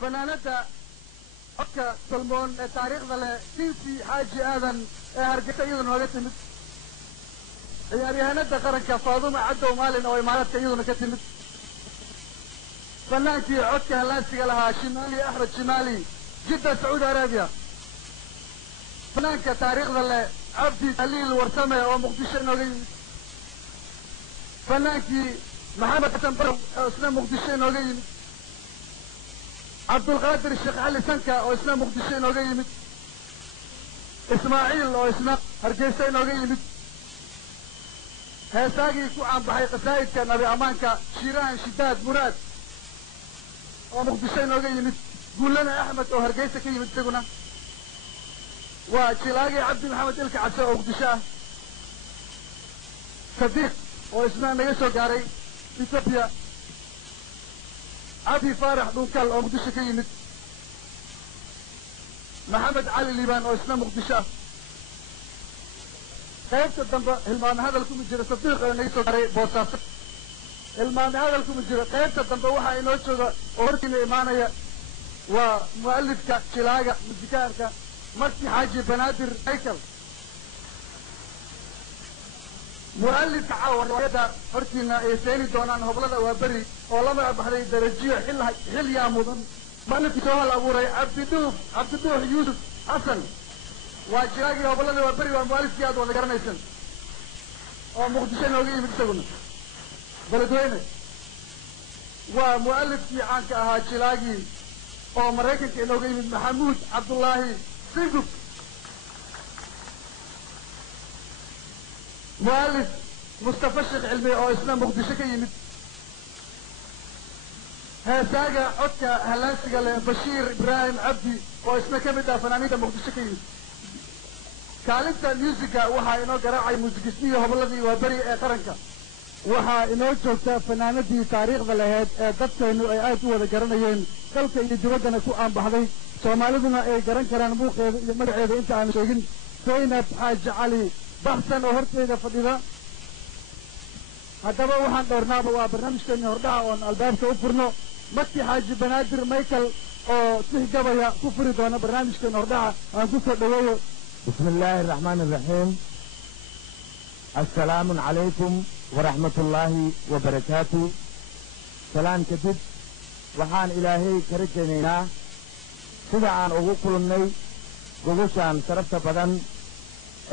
فنانة أوكا سلمون تاريخ ذا سيسي حاجي آذن هرجت أيضا وقتمت يعني هندى قرنك فاضمة عدوا مالنا وإمارات أيضا كتمت فنانتي عكا لاسق لها شمالي أحمد شمالي جدة سعود عربية فنانك تاريخ ذا عبدي خليل ورسمة ومقدشة نوغي فنانكي محمد حسن برو اسمه مقدشة نوغي عبد القادر الشيخ علي سنكا واسمه مقدشة نوغي اسماعيل واسمه هرجيسة نوغي هساقي كو عم بحي قصايدك نبي امانك شيران شداد مراد ومقدشة نوغي قول لنا احمد وهرجيسة كي يمتقنا وشلاقي عبد محمد إلك عسى وقدشاه صديق واسمه نيسو قاري إثيوبيا عبي فارح دوكال وقدشة كيمت محمد علي ليبان واسمه مقدشاه قيبت الدنبا هلمان هذا لكم الجرى صديق نيسو قاري بوصاف هلمان هذا لكم الجرى قيبت الدنبا وحا إنو جوغا وهركين إيمانيا ومؤلفك شلاقة مزيكارك مرتي حاجي بنادر هيكل مؤلف عاور رواية فرتينا إيساني دونان هبلة وبري ولما بحري درجية حل يا مضن مؤلف سوال أبو ري عبد الدوح يوسف حسن وشراقي هبلة وبري ومؤلف كياد وذكرنيسن ومقدشين وغيي مكتبنا بلدوينة ومؤلف في عنك أها شراقي ومريكن كينوغي من محمود عبد الله سيقف مؤلف مصطفى الشيخ علمي او اسمه مقدشة كيمت هاساقا عدكا هلانسيقا بشير ابراهيم عبدي او اسمه كمدا فنانيدا مقدشة كيمت كالنتا ميوزيكا وحا انو قراعي موسيقسنية هبلدي وبري قرنكا وحا انو جوكتا فناندي تاريخ ذلهاد دادتا انو اي آيات وذا قرنيين دلتا انو جوادنا كو آن بحضي soomaaliduna ay garan karaan muuqeeda iyo magaceeda inta aan sheegin Zainab Xaaji Cali baxsan oo horteeda fadhida haddaba waxaan dhowrnaaba waa barnaamijkeena hordhaca oon albaabka u furno Maki Xaaji Banaadir Michael oo tixgabaya ku furi doona barnaamijkeena hordhaca aan ku soo dhaweeyo bismillaahi raxmaani raxiim assalaamu calaykum waraxmatullaahi wabarakaatu salaan kadib waxaan ilaahay ka rajaynaynaa sida aan ugu kulannay gogoshaan sharafta badan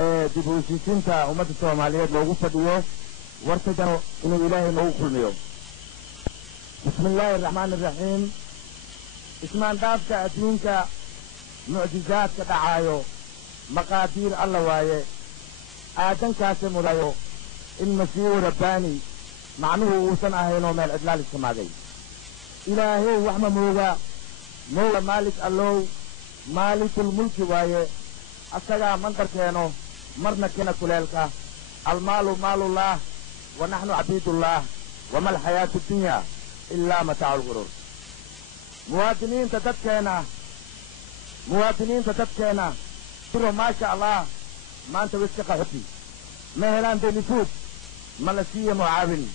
ee dib u heshiisiinta ummadda Soomaaliyeed loogu fadhiyo wartagano inuu ilaahay noogu kulmiyo bismillaahi raxmaani raxiim ismaan dhaafka adduunka mucjizaadka dhacaayo maqaadiir alla waaye aadankaasi mudayo in masiihu rabbaani macnuhu uusan ahaynoo meel cidlaal iskamaaday ilaahay wax ma mooga مولا مالك اللو مالك الملك وايه أساقا منطر كينو مرنا كينا كليلك المال مال الله ونحن عبيد الله وما الحياة الدنيا إلا متاع الغرور مواطنين تتبكينا تروا ما شاء الله ما انت وسك حبي مهلان دي نفوت ملسية معاون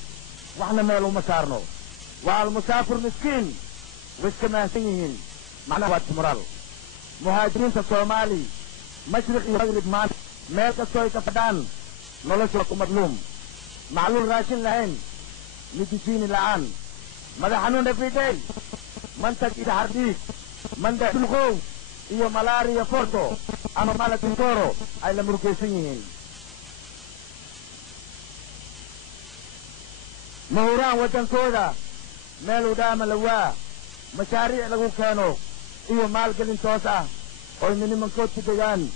واحنا ميلو مسارنو والمسافر مسكين وإسكما سنين معنا واد مرال مهاجرين الصومالي مشرق يغرب مان ميلك السوي كفدان نولسوك مظلوم معلول راشن لهين نتسين الآن ماذا حنون في دي منتج إذا حرديك منتج الخوف إيو ملاريا فورتو أما مالة تنتورو أي لمركيسين مهوران وطن كودا ميلو دام لواه مشاريع لغو كانوا إيو مال قلن توسع أو من منكوت تدقان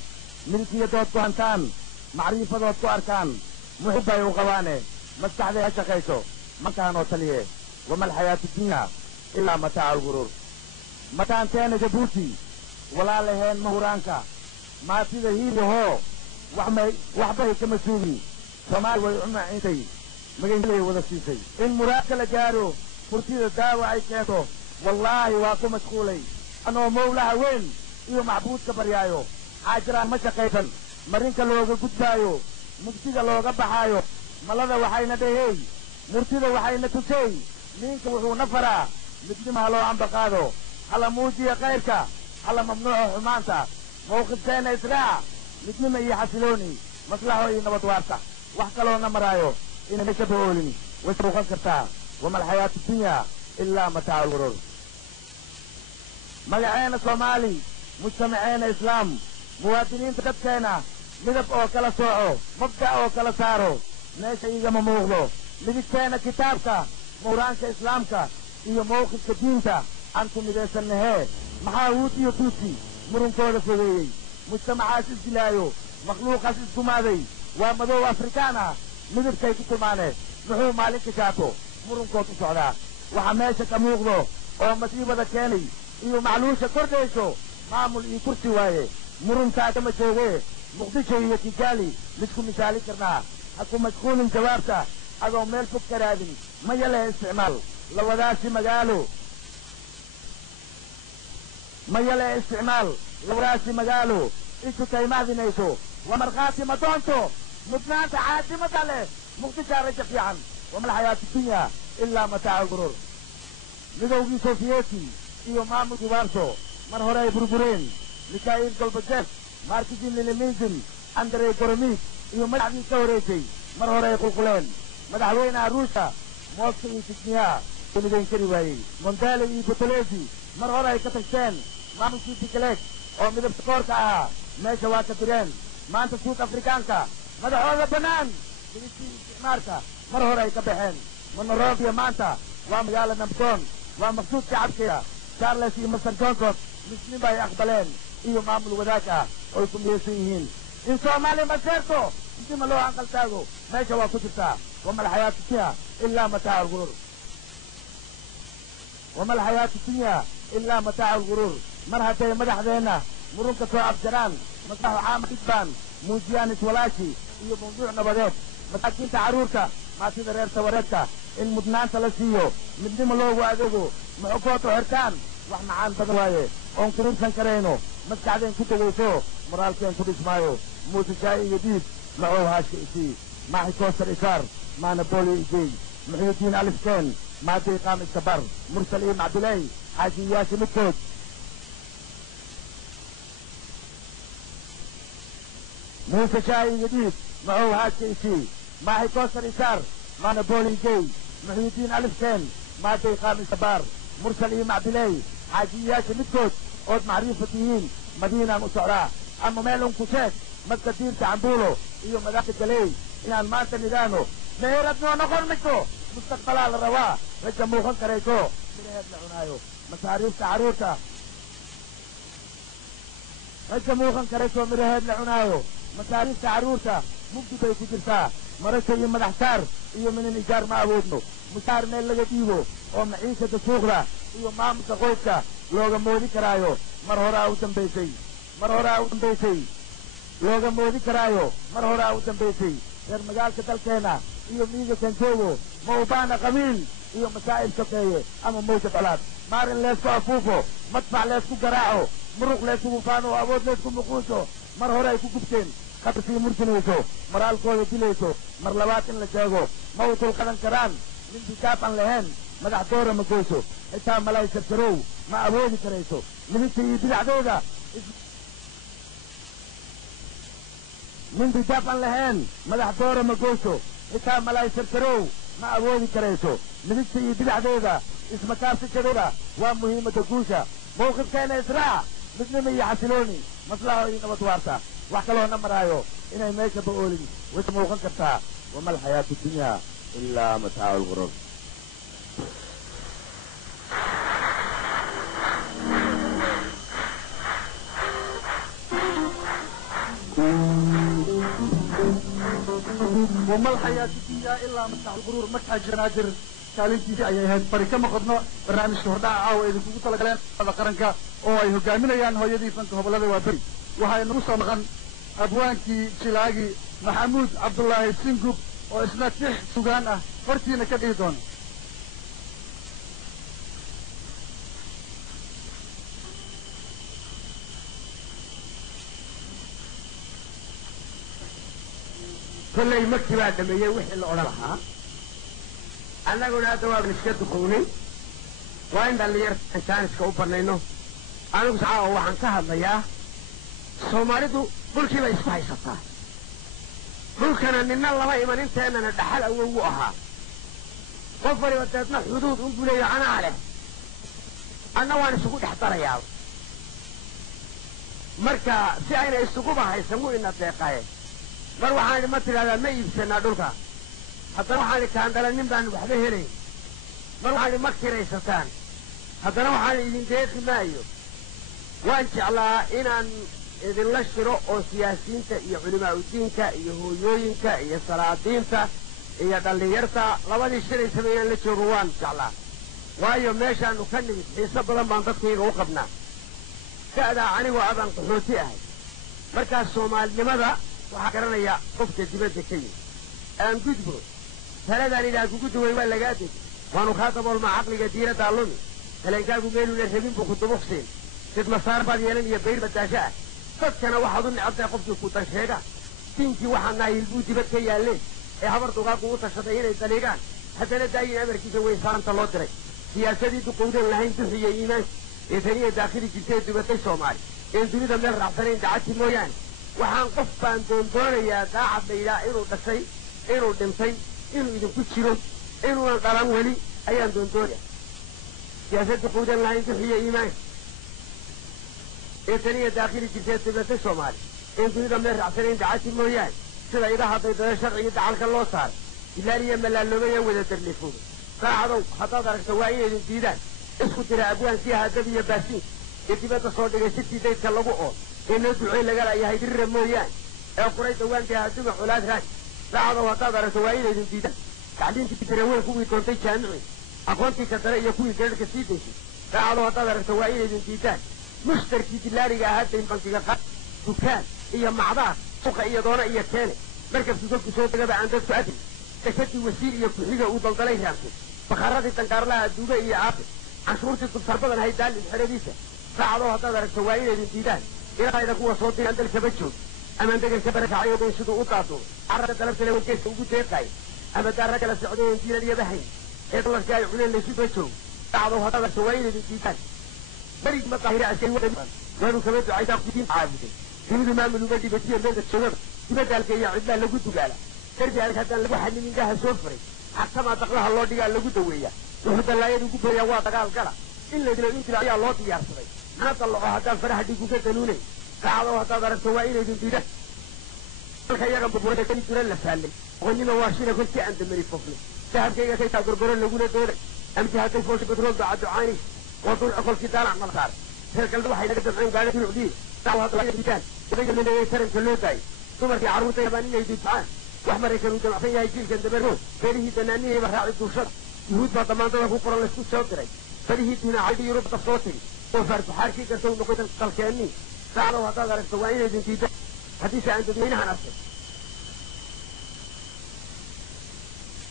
ملكية دوتو هنتان معرفة دوتو أركان محبة يوغواني مستعدي هشاقيسو مكانو تليه وما الحياة الدنيا إلا متاع الغرور متان تاني جبوتي ولا لهين مهورانكا ما تيده هيلي هو وحبه كمسوني فمال ويعمى عينتي مجين ليه وذا إن مراكة لجارو فرتيد الداوة عي كيتو والله واكو مشغولي أنا مولاها وين إيو معبود كبريايو حاجران مشاقيتا مرينك لوغا قدايو مكتيغا لوغا بحايو ملاذا وحينا دهي مرتيدا وحينا تسي مينك وحو نفرا مجدمها لو عم بقادو hala muujiya kayrka hala mamnuuco xumaanta mawqifkeena israac midnima iyo xasilooni maslaxo iyo nabad waarta wax kaloona maraayo inay meesha ba-oolin way muuqan kartaa wama alxayaatu dunya ilaa mataacu lguruur magaceena soomaali mujtamaceena islaam muwaadiniinta dadkeena midab oo kala sooco mabda' oo kala saaro meesha igama muuqdo midigteena kitaabka mawraanka islaamka iyo mawqifka diinta aan ku midaysanahee maxaa huud iyo tuusi murunkooda fogeeyey mujtamacaas isdilaayo makhluuqaas isgumaaday waa madow afrikaan ah midabkay ku tilmaane muxuu maalin ka shaato murunkood u socdaa waxa meesha ka muuqdo oo masiibada keenay iyo macluusha kordhayso maamul iyo kursi waaye murunkaa kama joogee muqdisho iyo kigaali lisku misaalin karnaa ha ku mashquulin jawaabta adoo meel fog ka raadin maya leh isticmaal lawadaasi magaalo maya leh isticmaal lawadaasi magaalo ishu kaymaadinayso waa markhaati ma doonto mudnaanta caasimada leh muqdishaa raja fiican wama alxayaatu dunya ilaa mataacu lguruur midowgii sofiyeeti iyo maamulkii waarso mar hore ay burbureen mikhail golbajev markisin lilimizin andrey goromid iyo madaxdii ka horeysay mar hore ay qulquleen madaxweynaha ruushka mooska iyo jisniya midayn kari waayey mondale iyo butolezi mar hore ay ka tagteen maamulkii bikaleeg oo midabta koorka ahaa meesha waa ka direen maanta suud afrikaanka madaxooda bannaan midabtii isticmaarka mar hore ay ka baxeen monrovia maanta waa magaala nabdoon waa maqsuud shacabkeeda charles iyo master johnson muslimba ay aqbaleen iyo maamul wadaag ah oy ku midaysan yihiin in soomaaliya maseerto intima loo aqal taago meesha waa ku jirtaa wama alxayaatu dunya ilaa mataacu lguruur wama alxayaatu dunya ilaa mataacu lguruur mar hadday madaxdeenna murunka soo afjaraan maslaxo caama dhidbaan muujiyaan iswalaashi iyo mawduuc nabadeed masaakiinta carruurta maatida reer tawareedka in mudnaanta la siiyo midnimo loogu adeego maxogood oo xirtaan wax macaan badan waaye oon kuribsan karayno maskaxdeen ku degayso moraalkeen ku dhismaayo muuse shaa'i iyo diib macow haashka isii maaxi koostar isaar maana booliyo igey muxyidiin alifkeen maaday qaam iskabar mursal iyo macdiley xaajiyayaasha midkood muuse shaa'i iyo diib macow haashka isii maaxi koostar isaar maana booliyo igey muxyidiin alifkeen maaday qaam iskabar mursal iyo macdiley xaajiyayaasha midkood ood macriifa tihiin madiinaan u socdaa ama meel un ku sheeg madka diirta cambuulo iyo madaxda galey inaan maanta nidaano meheradnoo noqon mayso mustaqbalaa la rabaa raja muuqan karayso miraheed la cunaayo masaariifta carruurta raja muuqan karayso miraheed la cunaayo masaariifta carruurta mugdi bay ku jirtaa marasha iyo madax saar iyo minin ijaar ma awoodno mushaar meel laga dhiibo oo maciishada suuqda iyo maamulka qoyska looga moodi karaayo mar horaa u dambaysay looga moodi karaayo mar horaa u dambaysay reer magaalka dalkeena iyo miiga kanjoogo ma ubaana qabiil iyo masaa'ib sokeeye ama mawja colaad maar in leesku afuufo madfac leesku garaaco muruq leeskugu faano awood leesku muquuso mar hore ay ku gubteen khatar sii mursinayso moraalkooda dilayso mar labaad in la sheego ma u dulqadan karaan nin bitaab aan lahayn madax doora ma goyso xitaa malay sarsarow ma awoodi karayso midigta iyo bidacdooda nin bitaab aan lahayn madax doora ma goyso xitaa malay sarsarow ma awoodi karayso midigta iyo bidacdooda ismakaabsashadooda waa muhiimadda guusha mawqifkeena israac midnimo iyo xasilooni maslaxo iyo nabad waarta wax kaloona maraayo inay meesha ba-oolin way muuqan kartaa wama alxayaatu dunya ilaa mataacu lguruur wama alxayaatu dunya ilaa mataacu lguruur markaa janaadir kaalintiisii ayay ahayd bari kama qodno barnaamijka hordhaca caawa idinkugu talagaleen qaranka oo ay hogaaminayaan hooyadii fanka hobolada waa beri waxaa inagu soo maqan abwaankii jilaagi maxamuud cabdullaahi singub oo isna tix sugaan ah hortiina ka dhihi doona kollay markii baa dhameeyey wixii la odhan lahaa annaguna hadda waabna iska duqownay وين دلير كانت كوبرنينو أنا بسعى وعن كهذا يا سوماليدو ملكي ما يسمعي سطح ملكنا أن الله ما يمن أنت أننا دحل أووها وفري وتتنا حدود أنقلي أنا عليه أنا وانا سقود احتار ياو مركا سعينا السقوبة هيسموه إنا تيقاية مروحاني مثل هذا ما يبسنا دولكا حتى روحاني كان دالا نمدان وحده هلي مروحاني مكي ريستان حتى روحاني إذن ديخي مايو وان شاء الله إنان إذن لشرو أو سياسيين إيا علماء الدين إيا هويوين إيا سلاطين إيا دليرتا لبدي الشري سمينا لشروان إن شاء الله waayo meeshaanu ka nimid xiise badan baan dadkayga u qabnaa ka'daa anigu abaan qaxooti ahay markaas soomaalinimada waxaa garanaya qofka dibadda ka yimid aan gudbo taladaan ilaa kugu duway waa lagaa degi waanu kaa daboolmaa caqliga diiraddaa lumi taleenkaagu meeluna rabin buu ku dubuqsiin sid masaar baad yeelan iyo bayr badaasho ah dadkana waxaad u necabtahay qofkii ku dansheega diinkii waxaa nahay hilbuu dibad ka yaalleen ee habar dugaagu u tashaday inay daliigaan haddana daayin amarkiisa weysaanta loo diray siyaasadii duqowdeen lahayn duxiya iimaanka ee taniya daakhili jirtay dubatay soomaali een dunida meel raacsanayn dacadti mooyaane waxaan qof baan doondoonayaa daacad laydhaa inuu dhashay inuu dhintay inuu idinku jiro inuunan dhalan weli ayaan doondoonaya siyaasad duqowdeen lahayn duxiya iimaanka ee taniya daakhili jirtay dubatay soomaali een dunida meel raacsanayn dacadti mooyaane sida idaha daydada sharciga dacalka loo saaray ilaaliya malaaloobaya wada darleefooda saacdow haddaad aragto waa inay idin diidaan isku dira abwaankii hadab iyo baasiin ee dibadda soo dhigay sitii daydka lagu oo ee noo ducey laga laayahay dirira mooyaane ee quray dawaantii haduma culaad raaj saacdow haddaad aragto waa inay idin diidaan tacliintii tiraweyn kuwii doontay jaamici aqoontii ka dare iyo kuwii garadhka sii daysay saacdow haddaad aragto waa inay idin diidaan mushtarkii dilaaliga ahaa dayn bankiga qaad dukaan iyo macdaar suqa iyo doona iyo keene markabkii kolku soo degaba aan dadku adin dekadii wasiir iyo ku-xiga uu daldalay raamtay bakaaradii dangaarlaha duuga iyo aabe canshuurtii dulsar badan hay daalin xeradiisa saacadoo haddaad aragto waa inaydin diidaan ilaahayda kuwa soo diraan dalkaba joog amaan degelka barakacyo dhan siduu u daaduuray carrada dalabta le wargeeska ugu deeqaay ama daarra kala socdayen diiladiyaba hayn ee dalarkii ay cuneen laysuba joog saacadoo haddaad aragto waa inaydin diidaan berig ma daahira askari waanu kama ducaysaa diinta caabuday dunidu maamul uga dhibatiya meelka joogada dibadaalka iyo cidlaa lagu dugaala darbi adag haddaan lagu xadin indhaha soo furay xakamaa daqlaha loo dhigaa lagu daweeyaa wuxuu dallaayada ugu barayaa waa dagaal gala in laydilo intila ayaa loo diyaarsaday mana dallaco haddaan faraha dhiguga danuunay saacadoo haddaad aragto waa inaydin diidaan dalka iyaga burburada kani jira la faallay oqonnima waa shina kolkii aan damari fofnay dahabkayga kaytaa gorgoro laguna dooday amti hadday foosha badrool ducaducaanays waa durca kolkii daalac mal saar reer galda waxay naga damceen gaadha dunucdiin daaw hadda waa diidaan odayga taranka loo daayay dumarkii carruurtay rabaan inay dudbacaan wax maraykan uu damacsan yahay jiilkan dabarood beelihii danaanihayba raaci duushada yuhuud baa damaandada ku qoran laysku soo diray badihii diinaacayda yurubda soo tiri oo faarbuxaarkii garta u noqoy dalkeennii saacdow haddaad aragto waa inaydin diidaan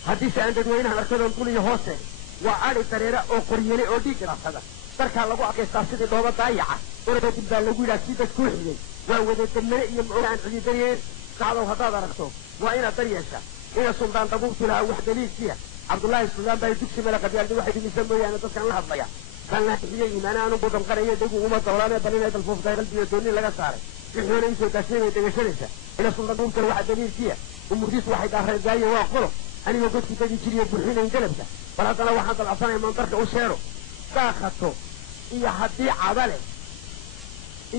haddiise aan dadweynahan arkadoon dul iyo hoosteeda waa adhi dareera oo qoryele oo dhiig ilaasada darkaa lagu adkaystaa sidii dhooba daayaca orada dib baa lagu yidhaha sii dad kuu xigay waa wada damane iyo macona aan cididariyeen saacdow haddaad aragto waa inaad dar yeeshaa ina suldaan dabuubtu lahaa wax daliilkiya cabdullaahi suldaan baa dugsi mala qabyaaldi waxay dhimisa mooyaane dadkan la hadlaya kan la bixiye iimaana aanu budamqanayo dagu uma dawlaanee balinay dalfooftahay qalbiga dooni laga saaray wixuuna isoo daashay bay dhegashanaysaa ina suldaan dabuubtu waxa daliilkiya umurdiisu waxay daareegaaye waa qolo anigoo godku dagi jiriyo burxinayn galabka bal haddana waxaan dalcabsanaya mandarka u sheero daaqato iyo haddii cadale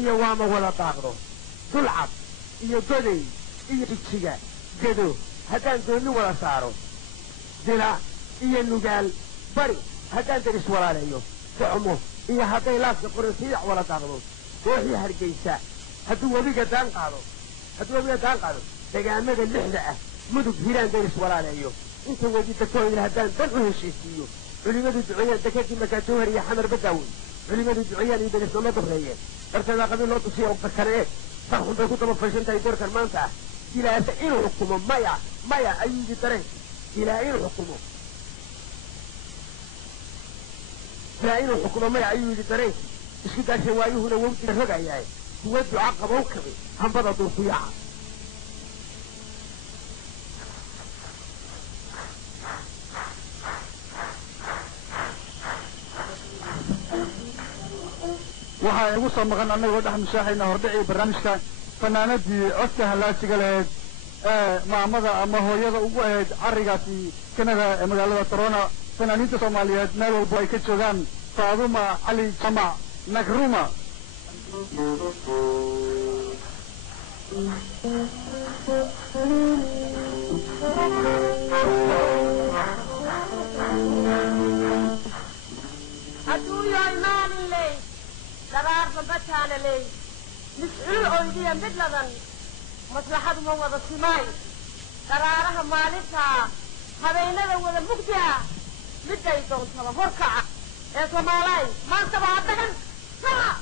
iyo waama wada daaqdo dulcad iyo goday iyo ijiga gado haddaan dooni wada saaro dila iyo nugaal bari haddaan daris walaaleeyo socmo iyo hadday laaska qoran siidac wala daaqdo dooxii hargeysa hadduu webiga daan qaado degaamada lixda ah mudug hiraan daris walaaleeyo inta webi dakooyna haddaan dan u heshiisiiyo culimadu duceeyaan dekadii markaa jawhar iyo xamar badaaweyn culimadu duceeyaan iyo darisnama dureeyeen darteedaa qabiil loo tusiya ogdakane eeg sarxun bay ku daba fashan tahay doorkan maanta ah ilaase inuu xukumo maya ayuu yidhi dareen ilaa inuu xukumo maya ayuu yidhi dareenkii isku daashan waayuhuna wawdiga rogayahay kuwa duca qabow kabi hambada duurkuyaaca waxaa igu soo maqan annagoo dhex mushaaxayna hordhicii barnaamijka fanaanadii codka hallaasiga lahayd ee maamada ama hooyada ugu ahayd carrigaasi kanada ee magaalada Toronto fanaaniinta Soomaaliyeed meel walba ay ka joogaan Faaduma Cali Jamac Nagruma أدويا إيمان لي قرار فبتانا لي مسؤول أوديا بدلنا مصلحة موضة السماي قرارها مالتها هبينا لو ولا مقدع بدأ يدون صلاة فرقع يا سمالاي ما انتبه عدهن صلاة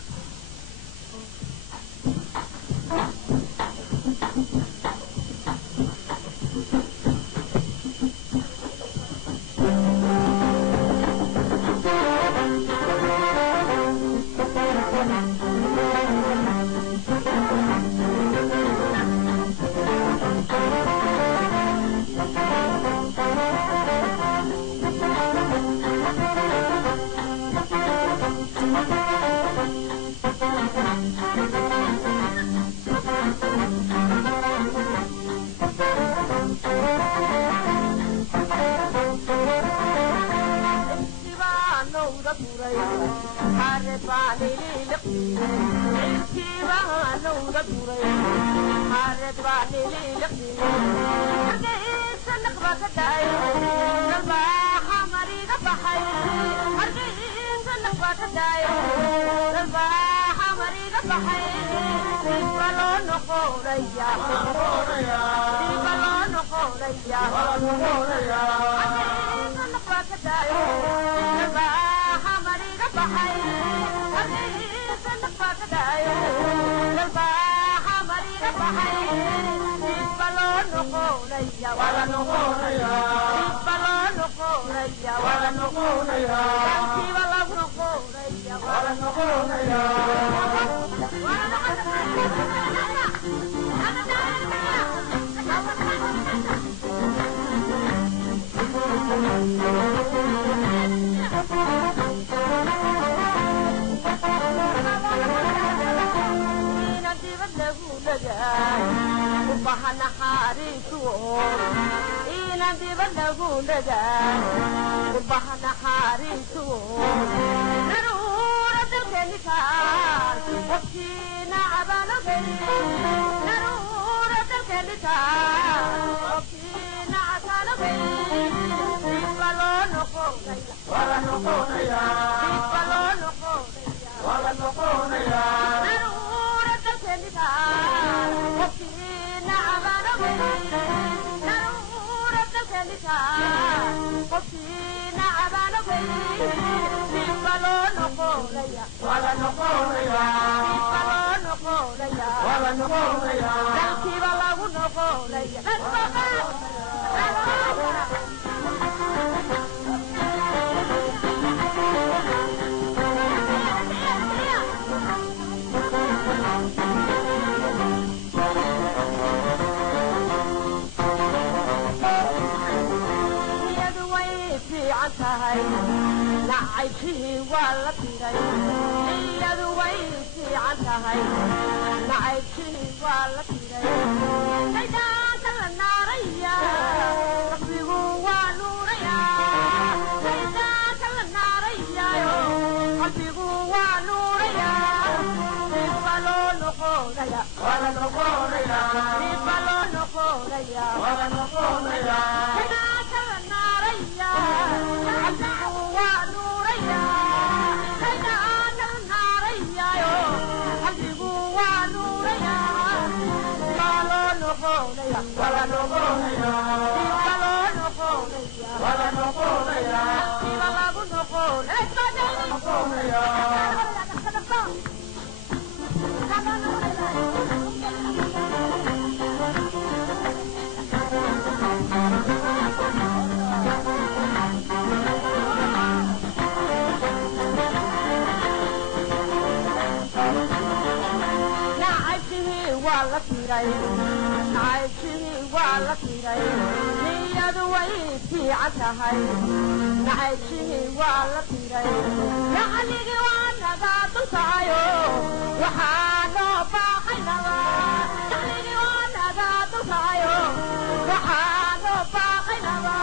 نعيشه والله يعني وانا قاعد وحانو باقينما يعني وانا دلكايو وحانو باقينما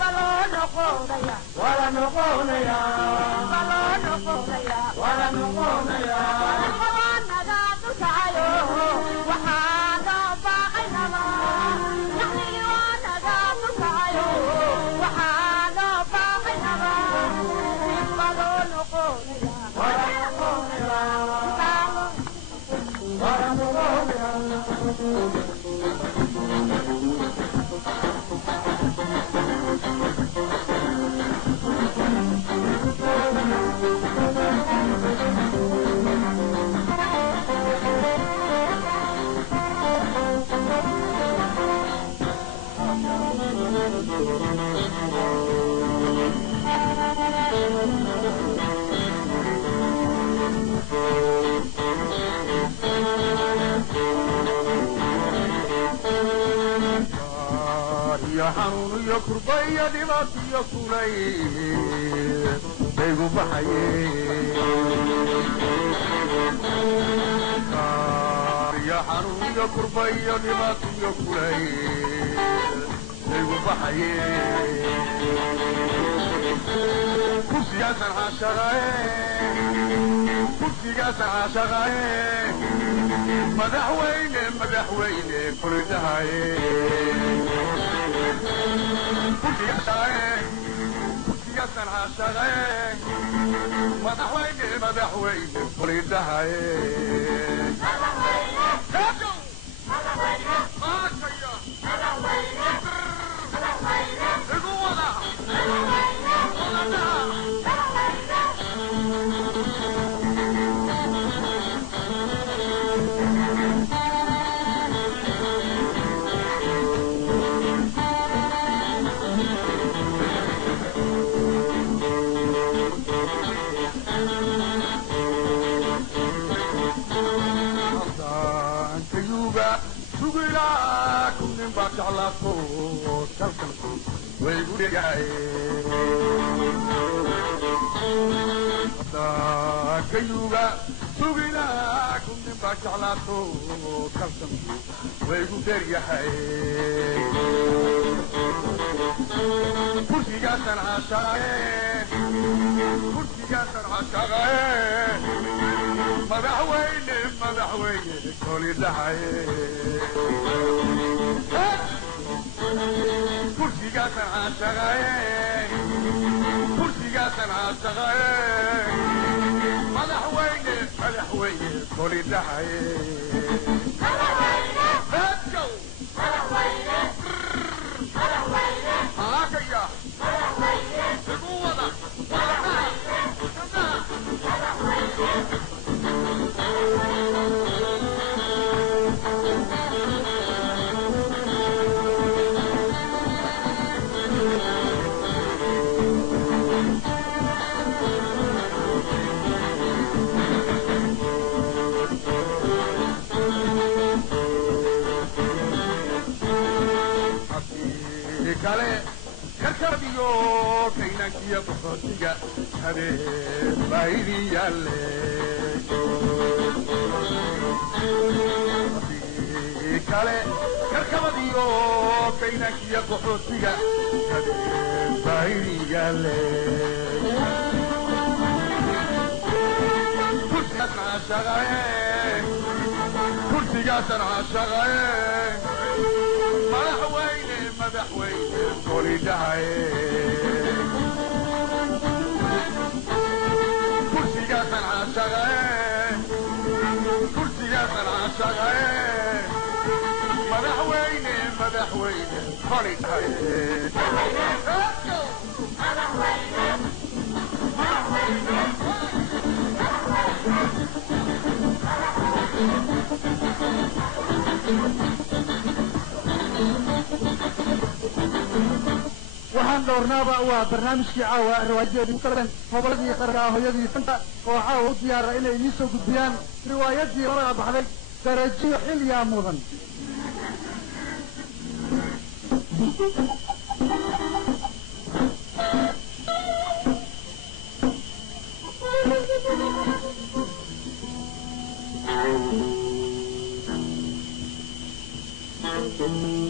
بلو نقونيا ولا نقونيا بلو نقونيا ولا نقونيا وانا دلكايو وحانو باقينما يعني وانا دلكايو وحانو باقينما بلو نقونيا يا حنون يا كربي يا دماغ يا كولي بيقو بحيي يا حنون يا كربي يا دماغ يا كولي بيقو بحيي كرسي يا سرحة شغاي كرسي يا سرحة شغاي مدحويني مدحويني كل دهاي كرسي يا شغاي كرسي يا سرحة شغاي مدحويني مدحويني كل دهاي كيوغا سوغينا كنت بجعلاتو كالسم ويغو دريا هاي كرسي جاسن عشاقين كرسي جاسن عشاقين مدحوين مدحوين كولي دحاي كرسي جاسن عشاقين كرسي جاسن عشاقين مدحوين مدحوين كولي دحاي Let's go! هاكيا بقوة kale karkarbiyo kaynankiya boqortiga habeen baydi yalle kale karkabadiyo kaynankiya boqortiga habeen baydi yalle kursigaasan caashaqaye madaxweyne madaxweyne kolidhahaye kursigaasan caashaqaye madaxweyne madaxweyne kolidhahaye waxaan dhowrnaaba waa barnaamijkii caawa riwaayadii qaran goboladii qaranka hooyadii fanta oo caawa u diyaara inay idiin soo gudbiyaan riwaayadii laga baxday darajiyo xilyaa mudan Thank you.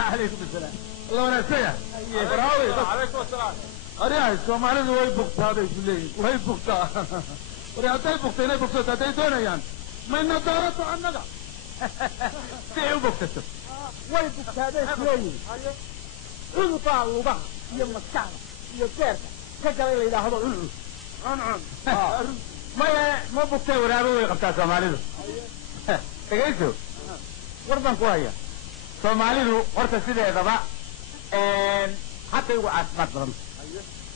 عليكم السلام. الله ونسيه. براوي. عليكم السلام. أريها الصومالي وين بقطة هذا يقولي وين بقطة. أريها تاي بقطة هنا بقطة تاي دونا يعني. ما إن دارته عنك. تيو بقطة. وين بقطة هذا يقولي. إنه طالوا بقى يوم الساعة يجرب كذا إلى هذا إنه. نعم. ما بقطة ورابو يقطع صومالي. تجيسو. وربان كوايا. soomaalidu horta sideedaba hadda igu caafimaad badan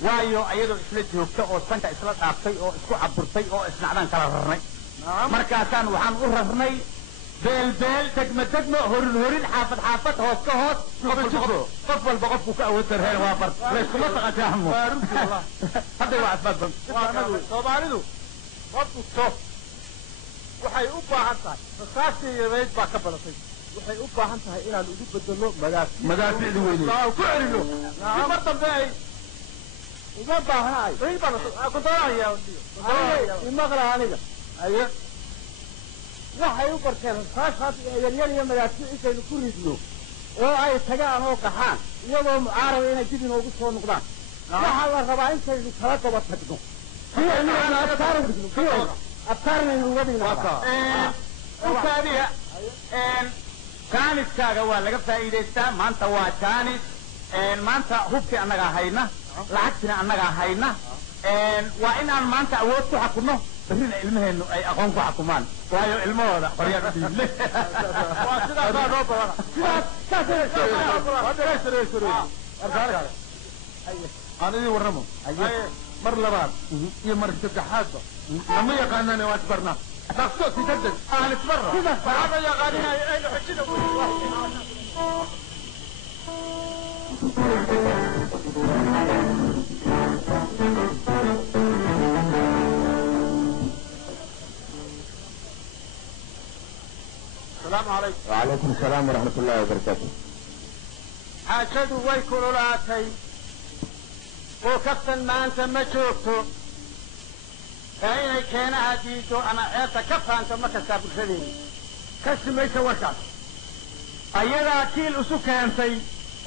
waayo iyadoo isla joogta oo sanka isla dhaaftay oo isku caburtay oo isnacdaan kala rarnay markaasaan waxaan u rarnay beelbeel degmo horin xaafad hoos ka hoos qof walba qofku ka awood darheen waa bar layskuma taqajaamo hadda igu caafimaad badan soomaalidu ma bugto waxay u baahan tahay rasaastii yadeyd baa ka badatay waxay u baahan tahay inaan ugu bedelo madaaficda weyne ku celino si mar dambe ay uma baahnaay imaqla aniga aye waxay u barteen rasaashaas yaryar iyo madaafic intaynu ku ridno oo ay tagaan oo qaxaan iyadoo mucaaraba inay dib inoogu soo noqdaan waxaa la rabaa intaynu kala daba tagno afkaarnaynu uga dhigna jaaniskaaga waa laga faa'iidaystaa maanta waa jaanis maanta hubkii annagaa hayna lacagtina annagaa hayna waa inaan maanta awood ku xakunno berrina ilmaheennu ay aqoon ku xakumaan waayo ilmahooda qoryaa ka dhiible waa sidaasaa noo badana aan idin warramo mar labaad iyo mar saddexaadba lama yaqaanane waa isbarnaa تقصد تدد أهل تبرع هذا يا غالي أين حجنا السلام عليكم. وعليكم السلام ورحمة الله وبركاته. حاجadu way kululaatay oo kaftan maanta ma joogto ee inay keenaha diido ama ceebta ka faanto ma kastaa bulshadeeni ka simaysa warkaas ayadaa kiil isu keentay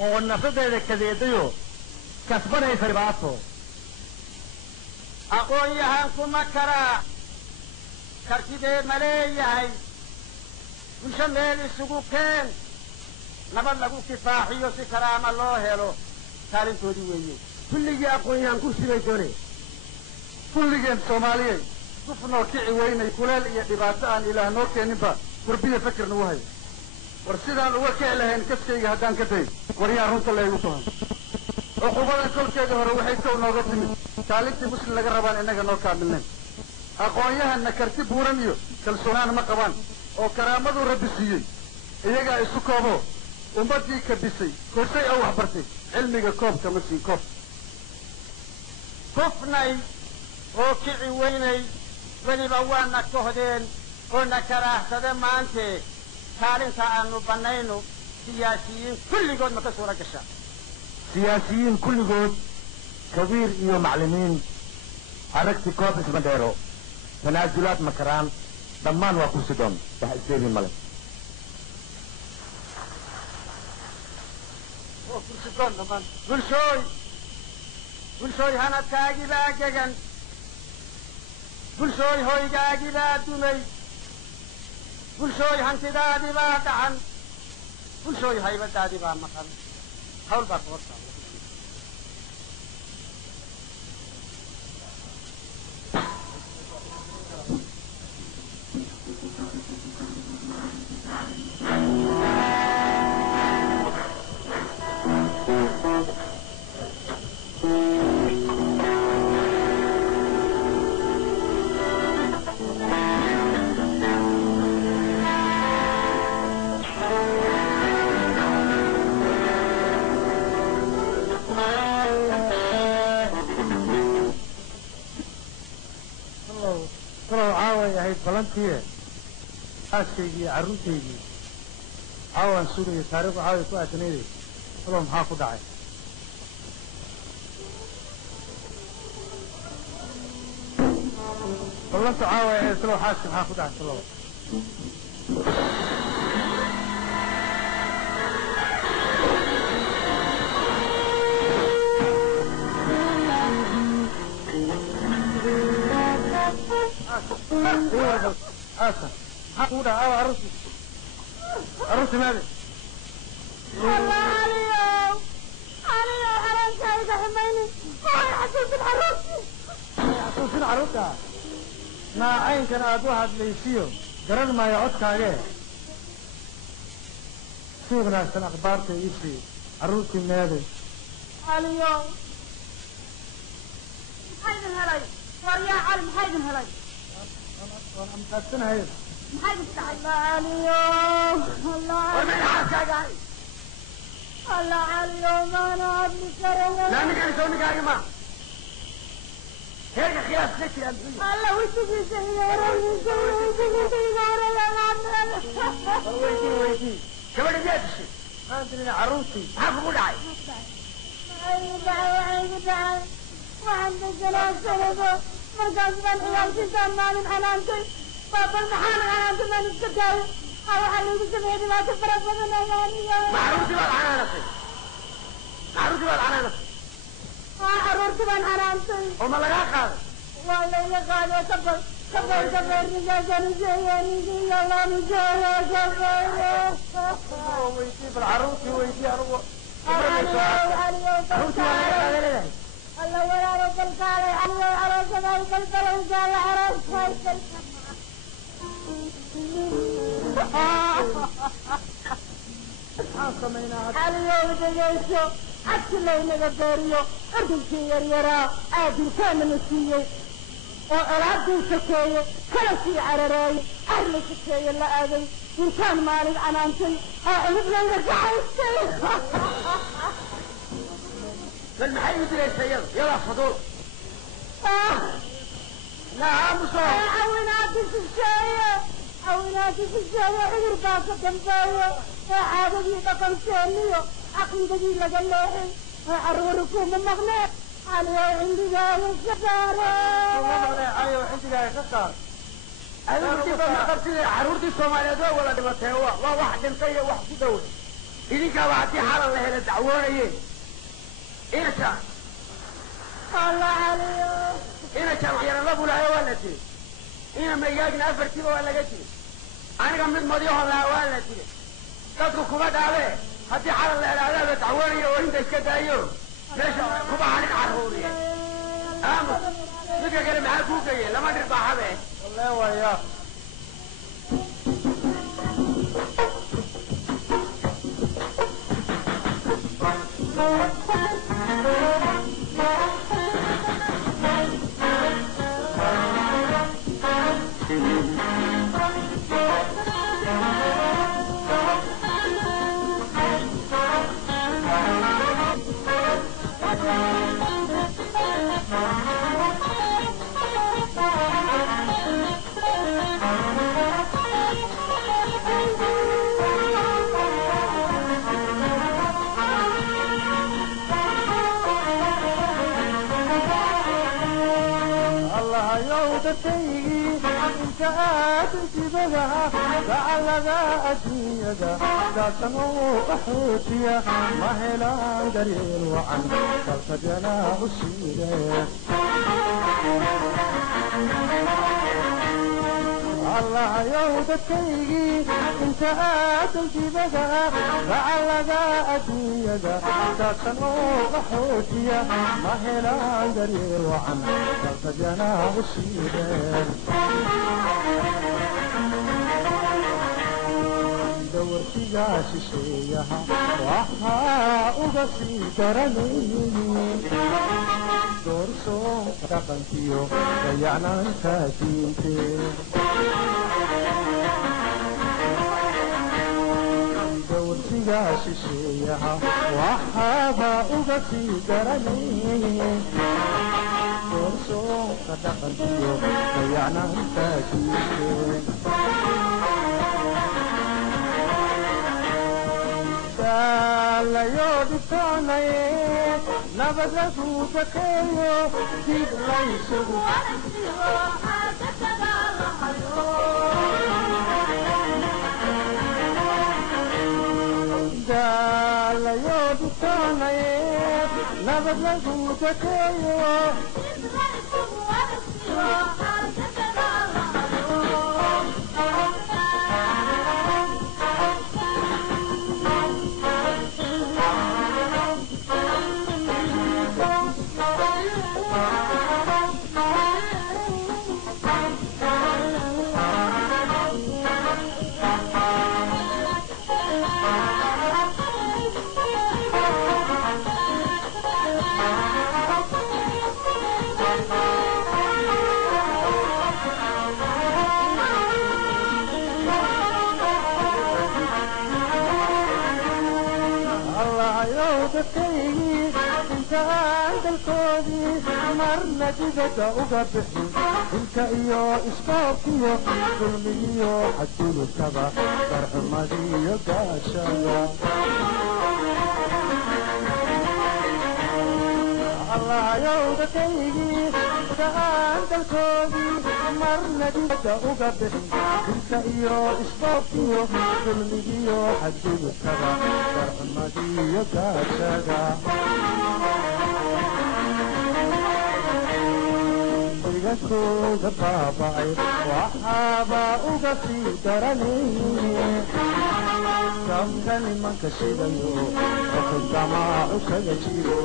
oo nafadeeda kadeedayo kasbanaysa dhibaato aqoon-yahan kuma karaa kartidee ma leeyahay bulsho meel isugu keen nabad lagu kifaaxiyo si karaama loo helo kaalintoodii weeye kulligii aqoon-yahan kursi bay dooneen kulligeen soomaaliyey duf noo kici weynay kuleel iyo dhibaato aan ilaah noo keeninba gurbiya fakir nagu hayo war sidaan uga kici lahayn kaskayga haddaan ka day waryaa runta laygu tahan cuqubadan kolkeeda hore waxay kow nooga timid kaalintii muslim laga rabaan innaga noo kaamilnayn aqoon-yahanna karti buuran iyo kalsoonaan ma qabaan oo karaamaduu rabbi siiyey iyagaa isu koobo ummaddii kabisay korsay oo wax bartay cilmiga koobka ma siin koob kufnay oo kici weynay weliba waana kohdeen oo na karaahsade maantee kaalinta aanu bannayno siyaasiyiin kulligood ma ka suura gashaa siyaasiyiin kulligood kabiir iyo maclimiin aragti koob isma dheero tanaasulaad ma karaan dhammaan waa kursi doon wax isdeerin male bulshooy hanadkaagii baa gegan bulshooy hoygaagii baa dumay bulshooy hantidaadii baa dhacan bulshooy haybadaadii baa maqan hawl baa koortaa balantiye aaskaygii carruurtaydii caawaan sugayo taariikhu caaway ku aatanaydey alow maxaa ku dhacay ballanta caaway ee islow xaaska maxaa ku dhacay salow آسف حقودا أو عروسي عروسي ماذا؟ والله عليو حرام كايدة حميني هاي حسوس العروسي حسوس العروسة ما عين كان أدوها ليسيو قرر ما يعودك عليه سوغنا سن أخبار تيسي عروسي ماذا؟ عليو محايد الهلاي وريا علم محايد الهلاي وانا متأسنها هيدا محايد السعي الله عليو الله ومن حاسك هاي الله عليو ما أنا أبني كرم لا نقال سوني قاعد ما هيك خلاص خشي يا أبني الله ويتجي سيارة ويتجي سيارة يا عم ويتي كمان جات الشيء أنت لنا عروسي حافظ قول عاي وعند الجلال سنده مركز من عيال سيسان مالي حنانتي بابا المحان حنانتي من السكاوي أو حلوك سميدي ما تفرق من أمانية معروسي بالعنانسي معروسي بالعنانسي عرورتي من حنانتي وما لقاك هذا والله يقال كبر نجاجة نجايا الله نجايا كبر ويتي بالعروسي ويتي أروى الله ولا رب القارئ علي على سماء البلبل وقال عرس خير علي ودجيشو أكلين قدريو أرجلكي يريرا آدم كامل السيئ وأرادو سكية كل شيء عرراي أهل سكية لا آدم وكان مالي عنانتي أعلم لنا جعلتي بالمحل يدري السيارة يلا فضول نعم صار عوناتي في الشاية عوناتي في الشاية عذر باقة دنباية عادي بقم سينيو عقيدتي لقلوحي عروركم من مغنى علي عندي جاي السفارة ايوه عندي جاي السفارة أنا بدي ما قبتي عرورتي الصومالية دول ولا دمتها هو واحد انتي واحد دول إذا كان بعدي حالا الله لدعونا إيه إيه كان الله عليو إيه كان يا الله ولا ولتي إيه ما يجانا أفرتي ولا جتي أنا كم من مضيوه لا ولتي تدرك كم دعوة هدي حالا الله لدعونا وإنت كده أيوه ليش كم عليك عروري أما نجى كلام عارفوك إيه لما تربح هذا والله وياه انت اتبعها لعلها أجيدا داسمو أحوتيا ما هلا درين وعن فالتجنا أشيدا الله يودكي انت اتبعها لعلها أجيدا داسمو أحوتيا ما هلا درين وعن فالتجنا أشيدا دورتيا شيشيها وحا أغسي درني دورسو تقنتيو ضيعنا انتاجينتي دورتيا شيشيها وحا أغسي درني دورسو تقنتيو ضيعنا انتاجينتي la yo ditona e na badla su takeyo dig lai su da la yo ditona e na badla su takeyo dig lai su انت عند الكودي مرنا جدك وقبحي انت ايو اسكوكيو ظلميو حدولو كبا فرح ماديو قاشايا الله يودكيني انت عند الكودي مرنا جدك وقبحي انت ايو اسكوكيو ظلميو حدولو كبا فرح ماديو قاشايا كوغا باباي وحابا وغسي درني كمكني من كشيديو وكما وكجيرو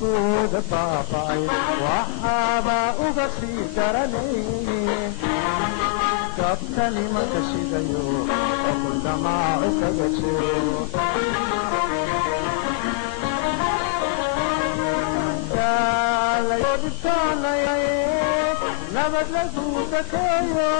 كوغا باباي وحابا وغسي درني كمكني من كشيديو وكما وكجيرو la yo ditona e na badla su takeyo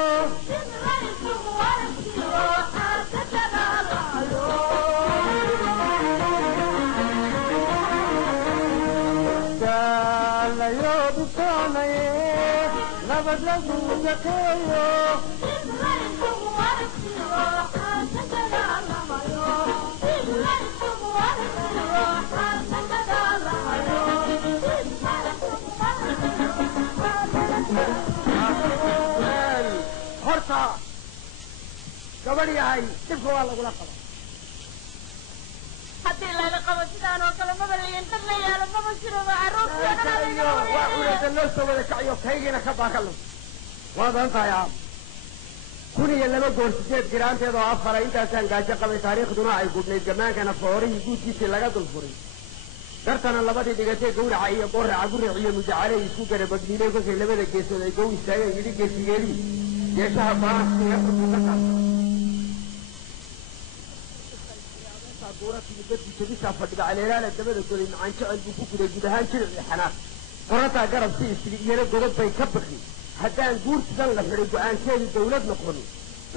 horta gabadh yahay dhibka waa lagula qaba haddii layla qabo sidaan oo kale mabalayin dad la yaalo maba jiro waa ulayda loo soo wada kaciyo kaygiina ka baakalo waa badan tahay aab 12 goor 8 giraanteed oo afara intaasaan gaajo qabay taariikhduna ay gudnayd gamaankana foorihii guudkiisii laga dulfuray dartana labadii dhigatay gawraca iyo gooraca guraciyo mujacaley isku gara bagdiinay kolkay labada geesood ay gow istaageen yidhi geesigeedii geesaha baaraha fadhiga caleelaala dabada goday macaan jecel buu ku guday guud ahaan jiric iyo xanaaq qorataa garab si istiri iyana godad bay ka bixi haddaan guurtidan la xidhay go-aankeedu dawlad noqon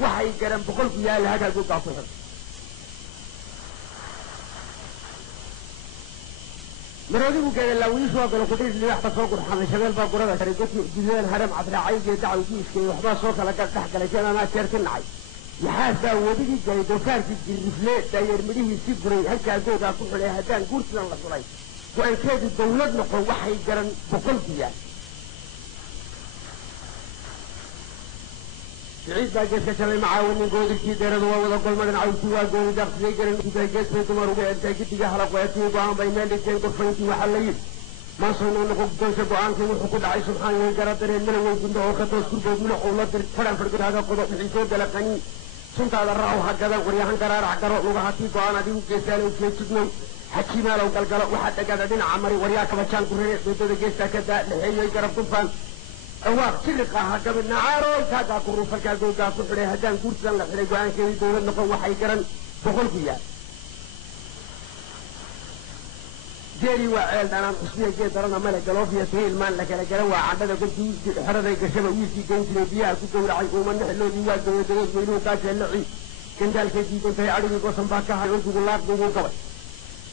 waxay garan boqolku yaala hagaagogaa ku xidh maroodigu geeda laawiyiis waa galo kudhiis libaxba soo gurxamay shabeel baa gurada sharay dadkii gududeen haram cadraacayge dacw giiskay waxbaa soo kala dhex galay sidanaa jeer ka nacay yaxaas baa wedigii galay doofaarkii jirrifle daayeer midhihii si guray halkaa googaa ku xidhay haddaan guurtidan la xulay go-aankeedu dawlad noqon waxay garan boqolku yaal سعيد باجت كشلي معاون من جودك في دير ولا قل ما نعود سوى جود دخل يجري من تاجت في تمر وبعد تاجت تجاه رقيتي وقام بين اللي كان قفيتي وحليت ما صنعوا نقول جنس بوان في وحقد عيش سبحانه وجرت من وجود وقت وسكر من أولاد فرن فرق هذا قضاء الحسود دلقني سنت على الرأو هكذا وريحان قرار عقرأ لغاتي قانا دي وكسال وكيتنا حكيما لو قال وحتى كذا دين عمري ورياك بشان كوري بدو جيستا كذا لحي يجرب طفان أواق تلقى هكذا من نعارو كذا كورو فكذا جوجا كفري هدان كورسان لحي جوان كذي دولة نقوى حيكرن بقول فيها جيري وعيل أنا مسلم جيت أنا ملك لوفيا سهيل مان لك أنا جروا عندنا قلت حرد يكشف ويسي كنت بيها كنت راعي ومن نحلو جوال جوال جوال جوال كاش اللعي كنت الكيسي كنت هي عربي قسم باكها عرض الله دوغو كبر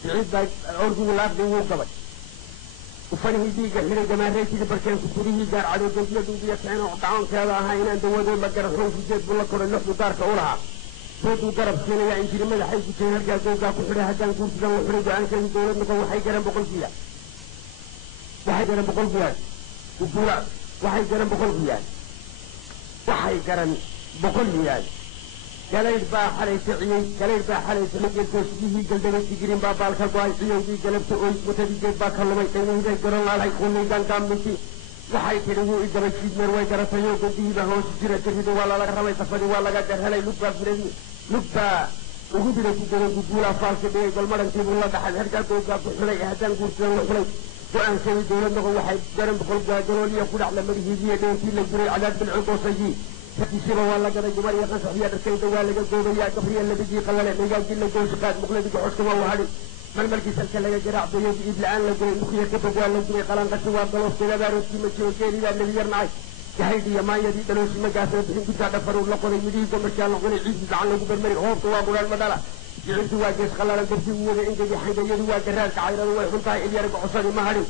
سعيد باك عرض الله دوغو كبر وفنه بيجا هنا جماعة ريتي بركان كوريه دار على جنبيه دوبيا كانوا وقعون كذا هاي إن دوّدوا مجرى حروف جد بالله كور اللحم دار كورها دوّدوا جرب سنة يا إنجيل ما لحي كتير هرجع دوّا كحرة هجان كور سلام وحرجة عن كذي دولة نقول وحي جرب بقول فيها وحي جرب بقول فيها وبولا وحي جرب بقول فيها وحي جرب بقول فيها قالوا با حلي تعيين قالوا با حلي تعيين توسيه قلبي تجرين بابا الخواي يومي قلبت أوي متبي با كلمة تاني إذا قرن على يكوني كان كاملتي وحي تلوه إذا بيشيد مروي جرى سيو قديه بهوش جرى تجد ولا لا رمي سفري ولا قدر هلا لبا فريد لبا وهو بيرتي جرى بقولا فارس بيه قل مرن تبي الله بحال هرجع توقع بحلي هدان قرصان وحلي وأن سوي دولة نقول وحي جرى بقول جرى لي يقول على مريضية دين في الجري عدد بالعقوسية تكسير ولا قدر جمال يقص فيها الكيد ولا جوده يا كفري اللي بيجي قلنا نجا جل جوز قاد مخلد جوز كما وهذا من مركز الكلا يجرع بيوت إبلان لجوي مخيا كتب ولا جوي قلنا قسوا قلوس كذا بارو كي مشيو كذي لا اللي يرناي جهيد يا ما يدي دلوس ما جاسر بهم كذا دفروا لقوا يمدي كم مشان لقوا يعيش زعلوا بمري هوب توا قلنا المدلا يعيش واجس قلنا درسي ولا إنك جحيد يدي واجرال كعيرا ويحطها إلي ربع عصري ما هذا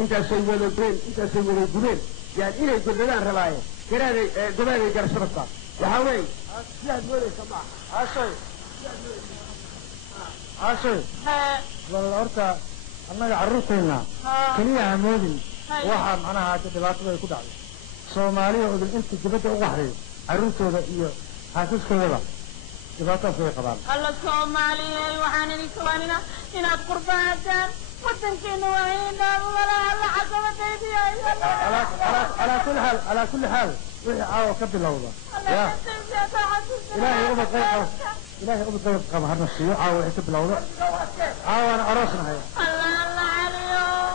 أنت سوي ولا برين أنت سوي ولا برين يعني إلى جدران رواية كذا جمال يجرى شرطة وحاوي لا تقولي سماح عاشي والله أرتا أنا عرفتنا كنية عمودي واحد أنا هذا دلاتي يكون عليه سومالي وقبل أنت جبت أوحري عرفته ذا إيه حاسس كذا جبت في قبال الله سومالي وحنني سوانينا إن أقربان وتنكين وعينا ولا حسب تيدي على كل حال وحي عاوة كبل الله يا إلهي أبد غير إلهي أبد غير قمهرنا السيوع عاوة كبل الله عاوة أنا أراسنا هاي الله الله عليو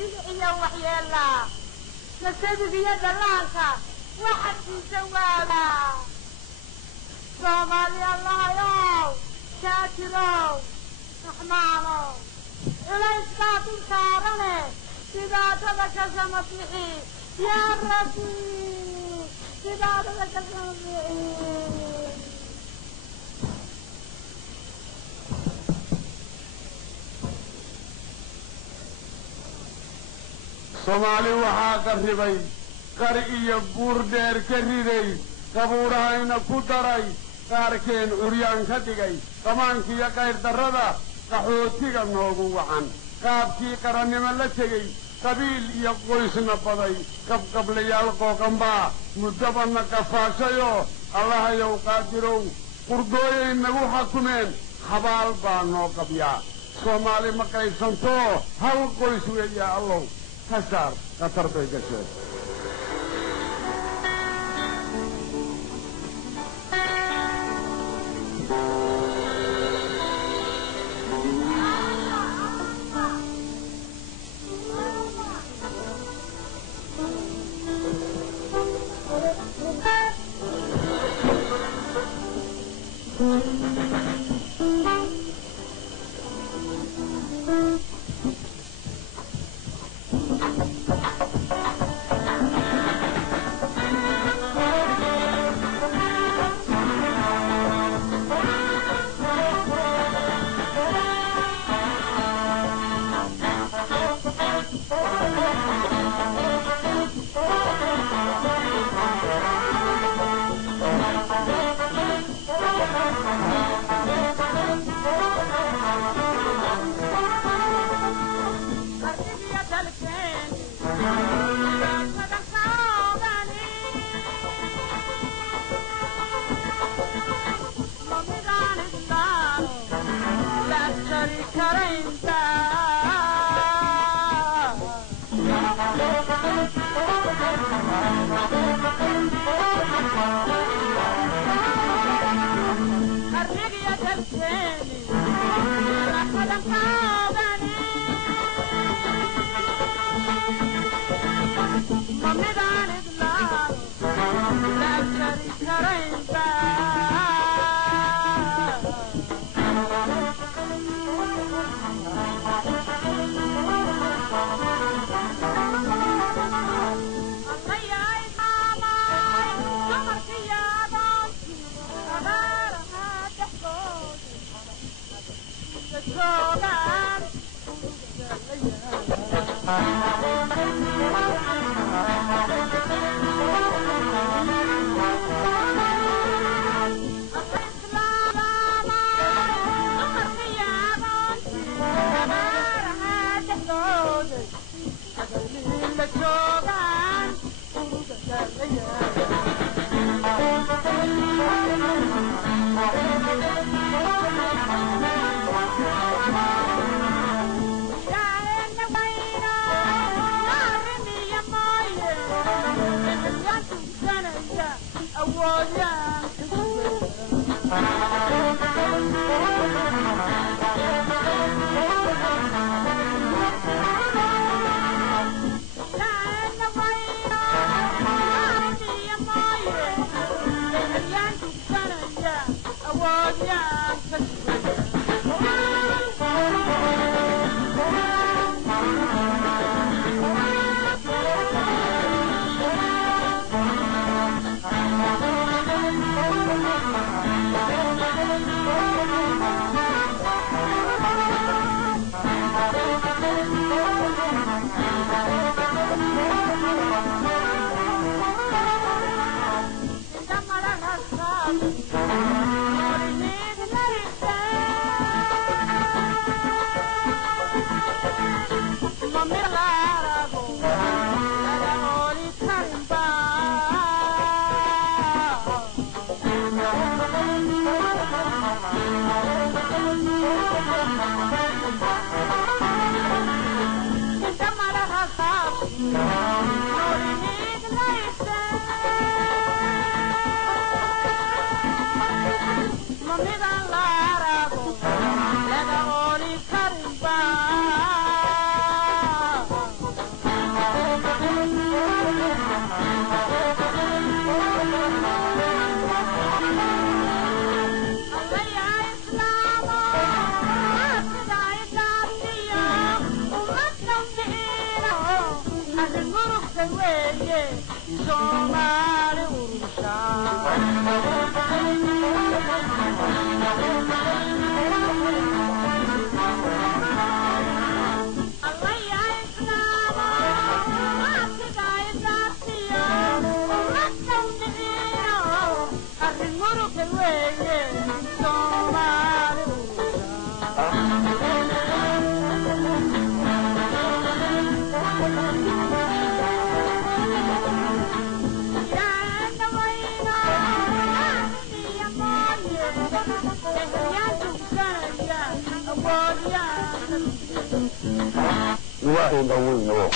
بلعيا وحيالا نسيب بيد اللانكا واحد في سوالا صومالي الله يو شاكرو رحمانو إليس كاتل سارني سيداتك سمسيحي يا ربي سيداتك سمسيحي Soomaali waxaa qarribay qari iyo buur dheer ka riday qabuurahayna ku daray qaarkeen uryaan ka dhigay qamaankiiyo qayrdarrada qaxootiga noogu wacan qaabkii qarannimo la tegey qabiil iyo qoysna baday qabqablayaal qooqanbaa muddabadna qafaashayoo allahayow qaadirow qurdooyay nagu xakumeen xabaal baa noo qabyaa soomaali ma qaybsantoo hal qoys weeyaa allow كسر قطر بيجسد soo dhaweyno.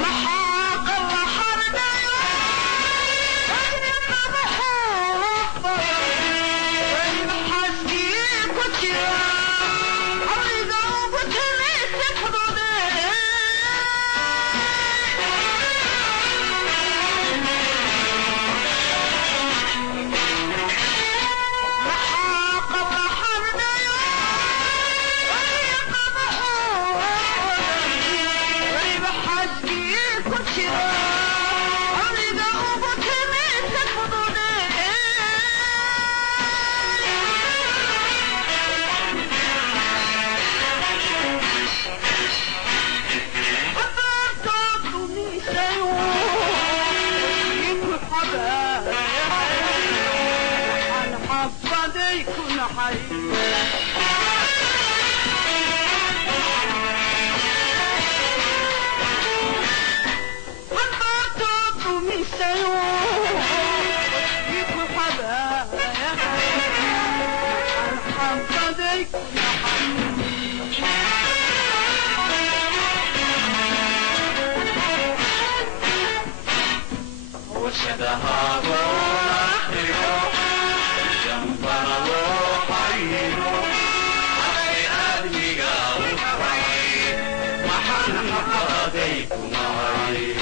محال حبدي كن حي حبرت من سيوف يكون حبايا حبدي كن حي وشدها روحي جنبنا روحي أخي أدمي قاوحي محن حقاديك معي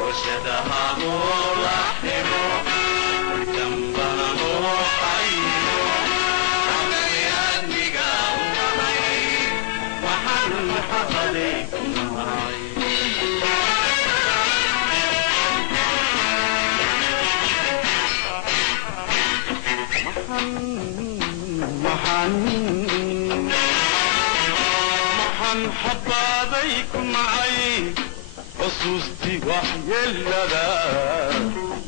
وشدها روحي جنبنا روحي أخي أدمي قاوحي محن حقاديك معي محن حبابيك معي خصوصتي وحي اللذا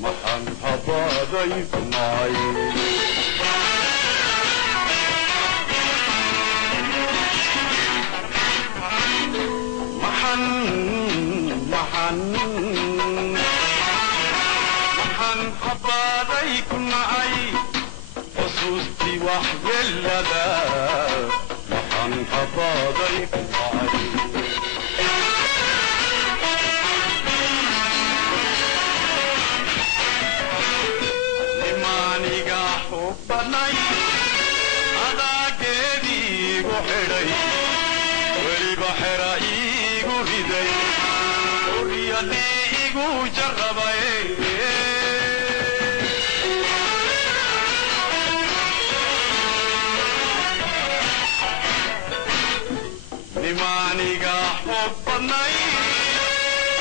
محن حبابيك معي محن حبابيك معي خصوصتي وحي اللذا محن حبابيك معي لماني حبني هذا كيدي وحري ولي بحر ايغو هدي وريالي ايغو جربي لماني حبني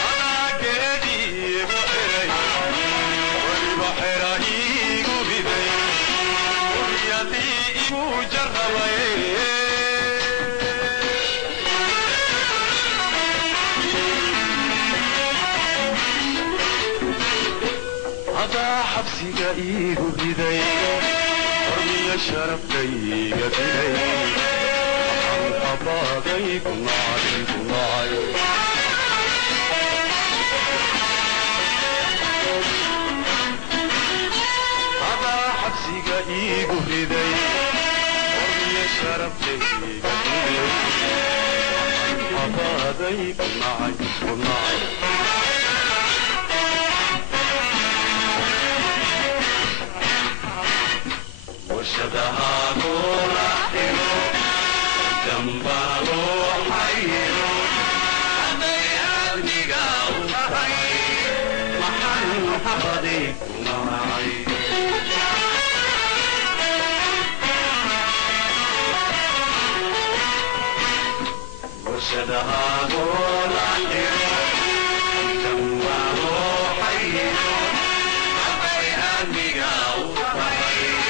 انا كيدي بحري ولي بحر ايغو هدي وريالي ايغو جربي هذا حبسي قايق بدي حرمي الشرف قايق بدي محن حباقيك معي هذا حبسي قايق بدي حرمي الشرف قايق بدي محن حباقيك معي وشدها روحي جنبها روحي أبي أبني قوحي محن حفظيك معي وشدها روحي جنبها روحي أبي أبني قوحي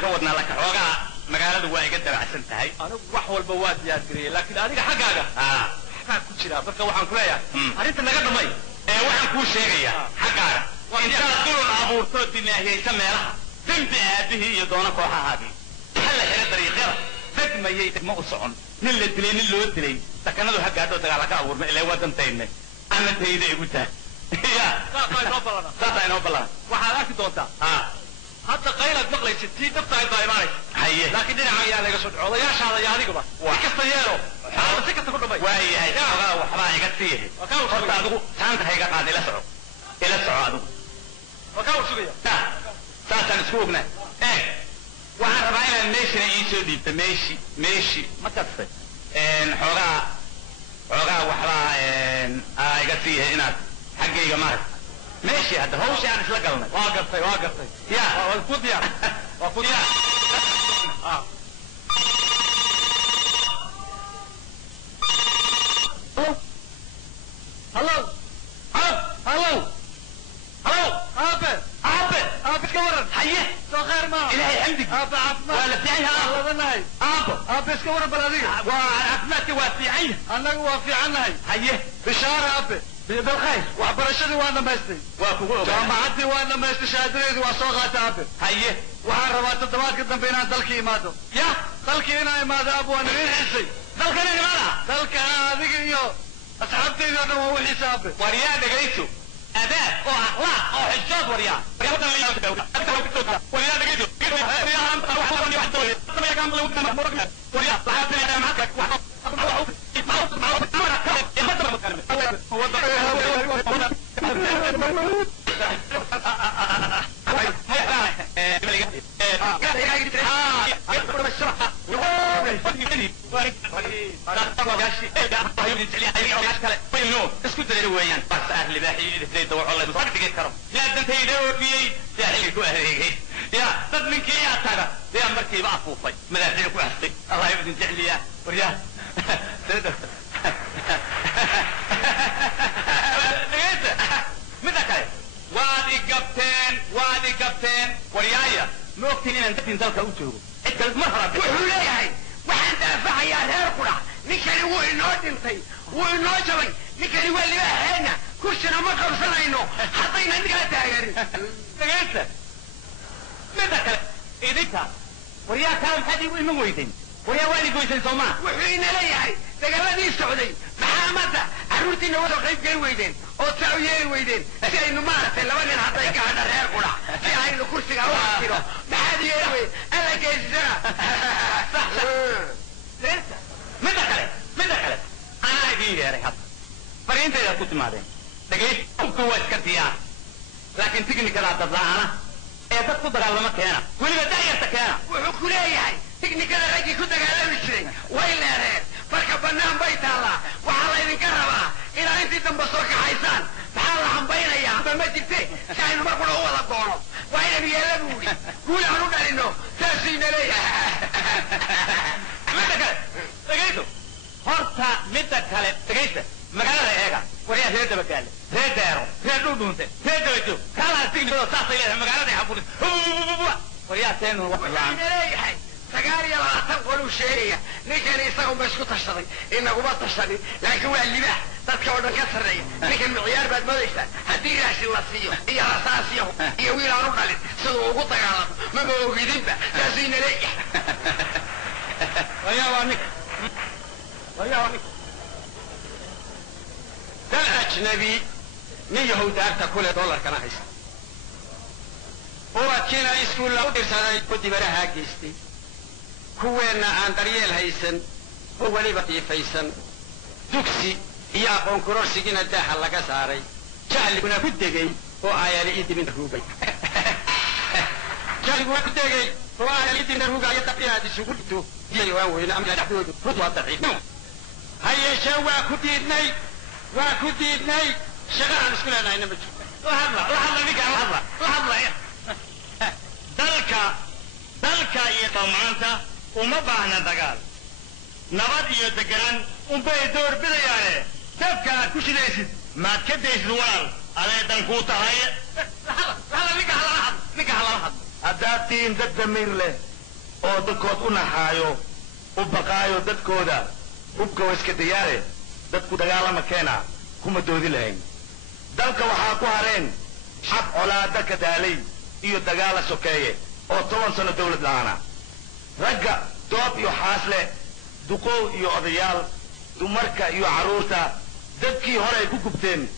كودنا لك روغا مقالة واي قدر عسن تهي أنا وحول بواد يا دري لكن أنا حقاقة حقاقة كتير بركة وحن كليا أنت نقدر مي وحن كل شيء حقاقة إن تقولون أبور تودي هي يسمى لها ذنب هذه يدونك وحا هذه هلا هنا طريقة ذنب ما يتك ما أصعن نل الدلين اللي الدلين تكنوا حقاقة تقالك أبور ما إلا ودن تيني أنا تيدي قلتها يا لا inoo ballan waxaad arki doontaa hadda qaylaad maqlaysid tii dabtahay baa imaanaysa haye laakiin dhinaca ayaa laga soo dhaco odayaashaada iyo adigaba si kasta yeelo xaalada si kasta ku dhamay waayahay xogaa waxbaa iga siiyahay horta adigu taanta ha iga qaad ila soco adigu wakaa u sugaya saasaan isku ognaa waxaan rabaa inaad meeshina ii soo dhiibta meeshi ma kasta xoogaa waxbaa iga siiyahay inaad xaggayga maarag ماشي هذا هو شيء عن إسلا قلنا واقفتي يا والكود يا والكود يا هلو عابد كورن حيه صغير ما إلهي عندك عفنا ولا فيها الله ذناي عابد كورن بلادي وعفناتي وافيعين أنا وافيعنا حيه بشارة عابد بالخير وعبرشدي وانا ماستي جامعتي وانا ماستي شهادتي واسوقات عابد حيه وعربات الدوات قدام بينا دلكي مادو يا دلكي هنا مادو ابو انا حسي دلكي هنا ماذا دلكي هذيك يو اصحابتي انا هو حسابي وريا دقيتو اداب او اخلاق او حجاب وريا وريا دقيتو وريا صحابتي انا معك اسكت دير ويان بس اهل باحي زي دور الله بصدق يكرم لا انت يدور في ساحل كو اهلي يا دد منك يا ترى يا مركي بعفوفي مدافع كو حسي الله يبدي جعليا وريا متى وادي كابتن وريايا نوقتين ان تكن ذلك اوتو انت المهرب وحوليهي waxaan daafacayaa reer qura ninkani wuu inoo dhintay wuu inoo jabay ninkani waa libaaxeena kursina ma qabsanayno haddayna ninkaa taageerin dhagaysta mida kale idinka waryaa kaa maxaad igu iman weydayn waryaa waad igoysay soomaa wuxuu ina leeyahay dagaaladii socday maxaamadda carruurtiina wada qayb geli weydeen oo saa u yeeli weydeen si aynu maaragtay laba nin hadday gaadha reer qura si aynu kursiga u hantiro maxaad yeeli weyd alla geysisana mida kale anaa idiin yeeray hadda fariintaydaad ku timaadeen dhagays ubka waa iska diyaar laakiin tiknikadaa dadla'aana ee dad ku dagaalama keena weliba da'yarta keena wuxuu ku leeyahay tiknikada raggii ku dagaalami jiray way leereen marka bannaan bay taallaa waxaa laydinka rabaa inaad intii dambe soo kaxaysaan maxaa la hambaynayaa amba ma jirte si aynu mar qura u wada goono waa inaynu yeella buu idhi guul aan u dhalino saasuu ina leeyahay mida kale dhagayso horta mida kale dhagaysta magaalada eega waryaa reer dabagaale reer deero reer dhudhuunte reer dabajo kaalaa tignikada saasay leedahay magaalada xabulis waryaa teenu ina leeyahay 29 qoluu sheegaya ninkani isagunba isku tashaday inaguma tashanin laakiin waa libaax dadka oo dhan ka sarreeya ninkan miciyaar baad moodaysaa haddii raashin la siiyo iyo rasaas iyo wiil aan u dhalin siduu ugu dagaalamo maba ogidinba saasuu ina leeyahay dal ajnabi nin yahuudaagta kule dollarkana haysta ubadkiina iskuulla u dhirsaday ku dibarahaa geystay kuweenna aan daryeel haysan oo weliba diifaysan dugsi iyo aqoon kororsigiina daaha laga saaray jahliguna ku degay oo aayali ii dibin ruugay jahliguna ku degay oo aayali ii dibin ruugaya inaad isugu dhigto diyay waan weyne ama dhexdoodu rud waa daciifnimo ha yeeshee waa ku diidnay shaqa aan isku leenahayna ma jirto la hadla dalka iyo dhammaanta uma baahna dagaal nabad iyo deganaan unbay door bidayaane dabka aad ku shidaysid maad ka daysid walaal adeedan kuu tahay ninka halala hadlo haddaad tihiin dad damiir leh oo dadkood u naxaayo u baqaayo dadkooda hubka waa iska dayaare dadku dagaalama keena kuma doodi lahayn dalka waxaa ku hareen xab colaada ka daalay iyo dagaala sokeeye oo 10 sano dawlad la'aana ragga doob iyo xaasle duqow iyo odayaal dumarka iyo carruurta dadkii hore ay ku gubteen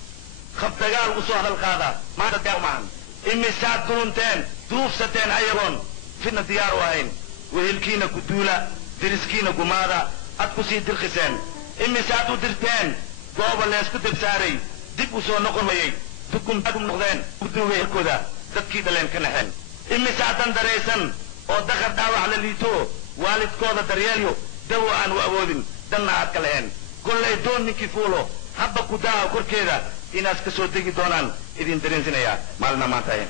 khab dagaal u soo hadal qaada maanta dagaal maahan imisaad dulunteen duufsateen ayagoon fidna diyaar u ahayn wehelkiina ku duula deriskiina gumaada ad ku sii dirqiseen imisaad u dirteen gooba leesku debsaaray dib u soo noqon wayay dukumagum noqdeen uduuga herkooda dadkii dhaleen ka naxeen imisaadan daraysan oo daqar dhaawac la liito waalidkooda daryeelyo dawo aan u awoodin danna aad ka laheen gollay doon ninkii fuulo habba ku daaha korkeeda inaas ka soo degi doonaan idin dareensinayaa maalina maanta ahayn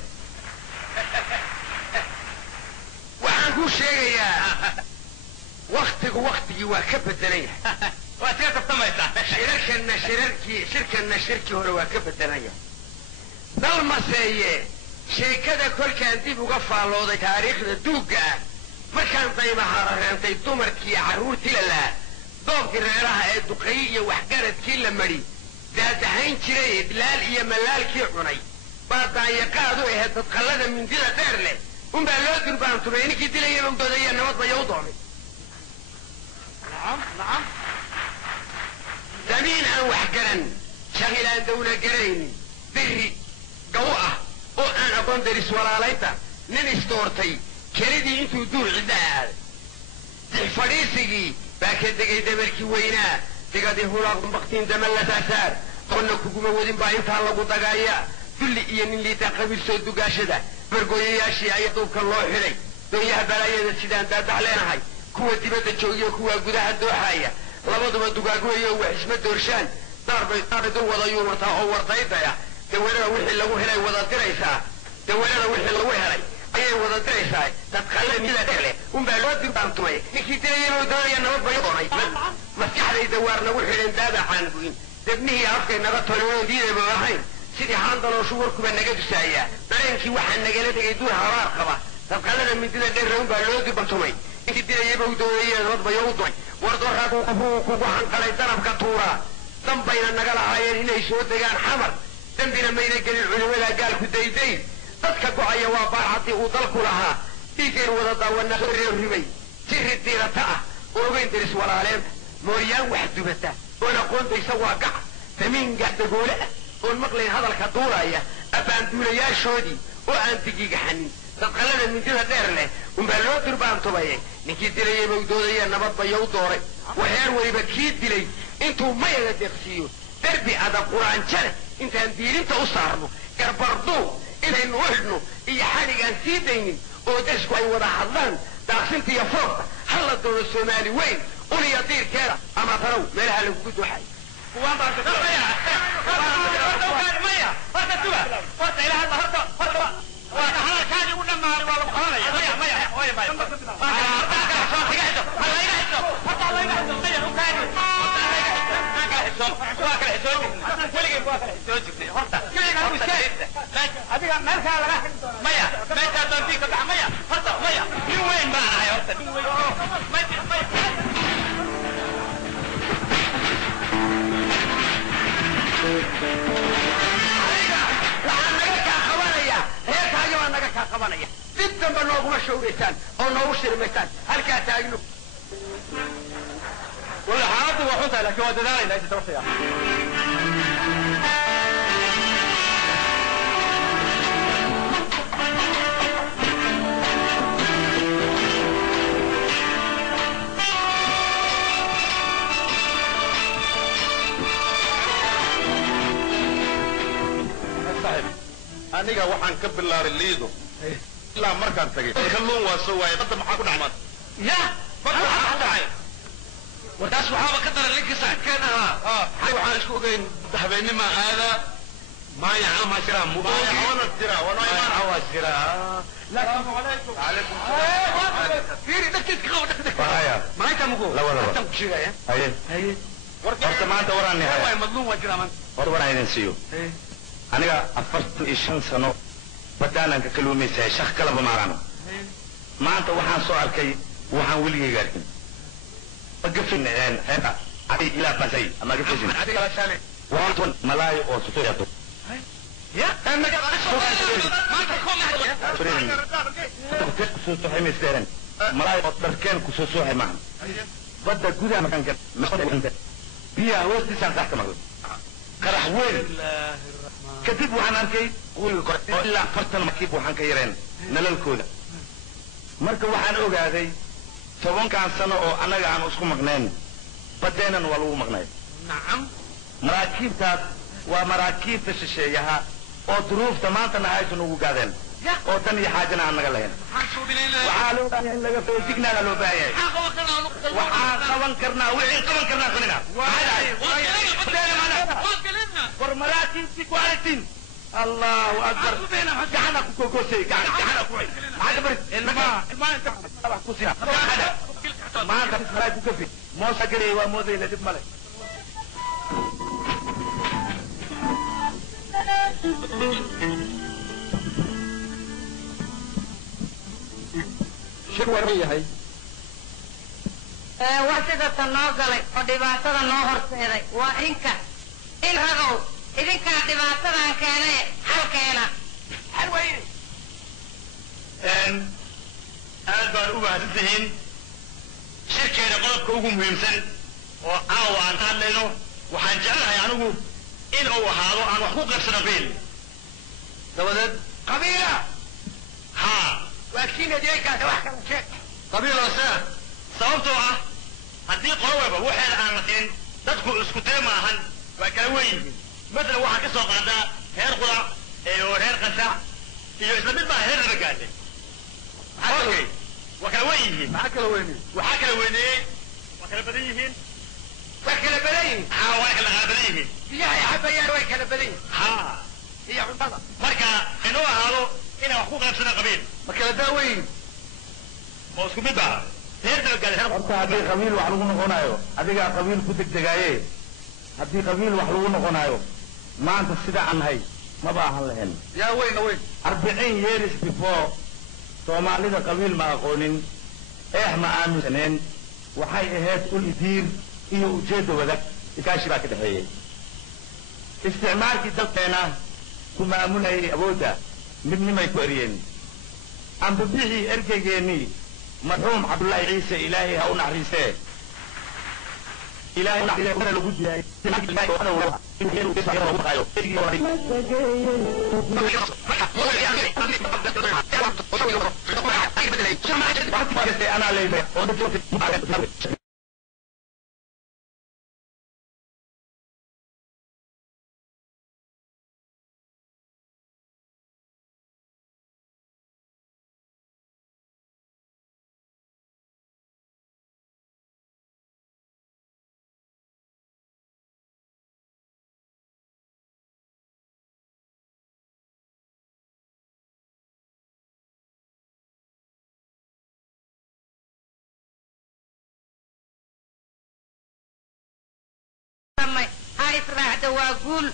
waxaan kuu sheegayaa waktigii waa ka bedelan yahay waad iska tartamaysaa shirkanna shirkii hore waa ka bedelan yahay dalmaseeye sheekada kolkaan dib uga faallooday taariikhda duugga ah markaan daymahaara reentay dumarkii carruurtii lalaa doobkii reeraha ee duqayi iyo waxgaradkii la madhi daadahayn jiray idlaal iyo malaalkii cunay baa daanyaqaadu ahayd dadqallada mindida dheer leh unbaa loo durbaantumay ninkii dilaya ugdoodaya nabadbaya u doonay damiin aan wax garan jahil aan dawla garaynin biri gaw ah oo aan aqoon daris walaalaynta nin isdoortay kelidii intuu duur cidda aaday dix fadhiisigii baa ka degay dabarkii weynaa digadii hulaaqun baktiin daman la saasaar doonna kuguma wadin baa intaa lagu dagaaya dulli iyo nin liitaa qabiil soo dugaashada bargooyayaashii ayaa duubka loo xidhay doonyaha balaayada sidaan daadax leenahay kuwa dibadda joogiyo kuwa gudaha dooxaaya labaduba dugaagweeyo wax isma doorshaan daarbay dul wada yuumataa oo wardaydaya daweerada wixii lagu helay wada diraysaa daweerada wixii lagu helay ayay wada diraysaa dadqalle mida dheer leh unbaa loo durbaantumay ninkii dilayay doonaya nabad bayo doonay maskaxday dawaar nagu xidhan daadacaan buin debnihii afkay naga tolooon diidaba ahayn sidii haandalooshu warkuba naga dusaayaa dareenkii waxaa nagala dhigay duur habaar qaba dadqallada midida dheerle unbaa loo durbaantumay ninkii dilayayba u doonaya nabad bayo u doonay wardoraadu qofuu kugu hanqalay danabka tuuraa danbayna naga lahaayeen inay soo degaan xamar dembina mayna gelin culimada gaalku dayday dadka go'aya waa baar haddii uu dalku lahaa dhiiggeen wada daawana soo reerrimay jiri diirata ah oogeyn daris walaaleenta mooryaan wax dubata oon aqoontaysa waa gaca damiin gaadagoole ah oon maqlayn hadalka duulaya abbaanduulayaashoodii oo aan digigaxanin dadqallada mindida dheer leh unbaa loo durbaantumayay ninkii dilayay bau doodaya nabadbaya u dooray waheer weliba kii dilay intuu mayaga deeqsiiyo derbi adag quraanjale intaan diilinta u saarno garbarduu inaynu u xidhno iyo xadhigaan sii daynin oo dasku ay wada hadlaan daaqsinta iyo foogta hala doono soomaali weyn uniya diirkeeda ama talow meelaha lagugu dooxay dib damba nooguma shawraysaan oo noogu shirmaysaan halkaa taagno wala xaaladu waa xuntahay laakiin waa dadaalayna inta waqtiga aniga waxaan ka bilaabay liido ilaa markaan tagay kalluun waa soo waayay badda maxaa ku dhacman ya badda maxaa ku dhacay warkaas waxaaba ka daran ninkii saaxiibkeen ahaa waxaan isku ogeyn habeenima aada maayaca ma jiraa maayaca wana jira maayaca waa jira السلام عليكم وعليكم السلام فيري دكتك قوة دكتك ما انت مقول لا ولا انت مكشيغا يا هي horta maanta waraan yahay way madluum waa jiraa man hor waraan idin siiyo aniga 45 sano badaanan ka kaluumaysay shaq kala bamaarano maanta waxaan soo arkay waxaan weligay arkin bagafin heeda adi ila basay ama gafin adi kala shale waan malaay oo soo yato ya annaga maanta soo soo haymeysteen malaay oo dharkeen ku soo soo haymaan badda gudaha makanka maqdinta biya hoostiisaan taxta maqlo qarax weyn kadib waxaan arkay قول إلا فرتنا مكيب وحن كيرين نلالكودا مركا وحن أوغادي toban kan sano oo anaga aan isku maqneen badeenan waa lagu maqnay nacam maraakiibtaas waa maraakiibta shisheeyaha oo duruufta maanta nahaysan ugu gaadeen oo tan iyo xaajana aan naga lahayn waxaa loo baahan in laga feejignaana loo baahan yahay waxaan qaban karnaa wixii qaban karnaa sanina war maraakiibtii ku aragtiin الله أكبر جعنا كوكوسي جعنا كوي هذا برد ما أنت كوسينا ما أنت مراي كوكفي موسى جري وموزي لدب ملك شنو ورية هاي وحدة النوغلي ودباسة النوهر سيدي وإنك إن رغو idinkaa dhibaatadan keenay halkeena hal weyne aad baan u mahadsantihiin shirkeena qodobka ugu muhiimsan oo caawa aan hadlayno waxaan jeclahay anigu in uu ahaado aan wax ku qaybsano qabiil dabadeed qabiila haa waa kiina deegaanka wax kala sheeg qabiil hoose sababtoo ah haddii qolo walba waxeeda aan la siin dadku isku dee maahan waa kala weyn yihiin مثلا واحد كسر قاعدة هير قرع وهير قنشع يجوا إسلامي ما هير رجاله أوكي وكلوينهم وحكلوينه وكلبديهم وكلبديهم وكلبديهم يا حبايا وكلبديهم ها هي عمبلا مركا إنه هذا إنه حقوق نفسنا قبيل وكلبداوين موسكو بيبا هير رجاله هير أنت هذي قبيل وحلونا هنايو هذي قبيل كتك دقايق هذي قبيل وحلونا هنايو ما أنت السداء عن هاي ما باهم لهن يا وين 40 years before Soomaalida qabiil ma aqoonin ma aaminsaneen waxay ahayd ul diir iyo ujeedo wadaag ikaashi baa ka dhaxeeyay isticmaalkii dalkeena ku maamulayay awoodda midnimay ku eriyeen amba bixii ergeygeennii marxuum cabdullaahi ciise ilaahay ha u naxariistee إلهي نحن نقول لوجود إلهي أنا ولا إن غيره بس غيره ما قايو أنا ليه واقول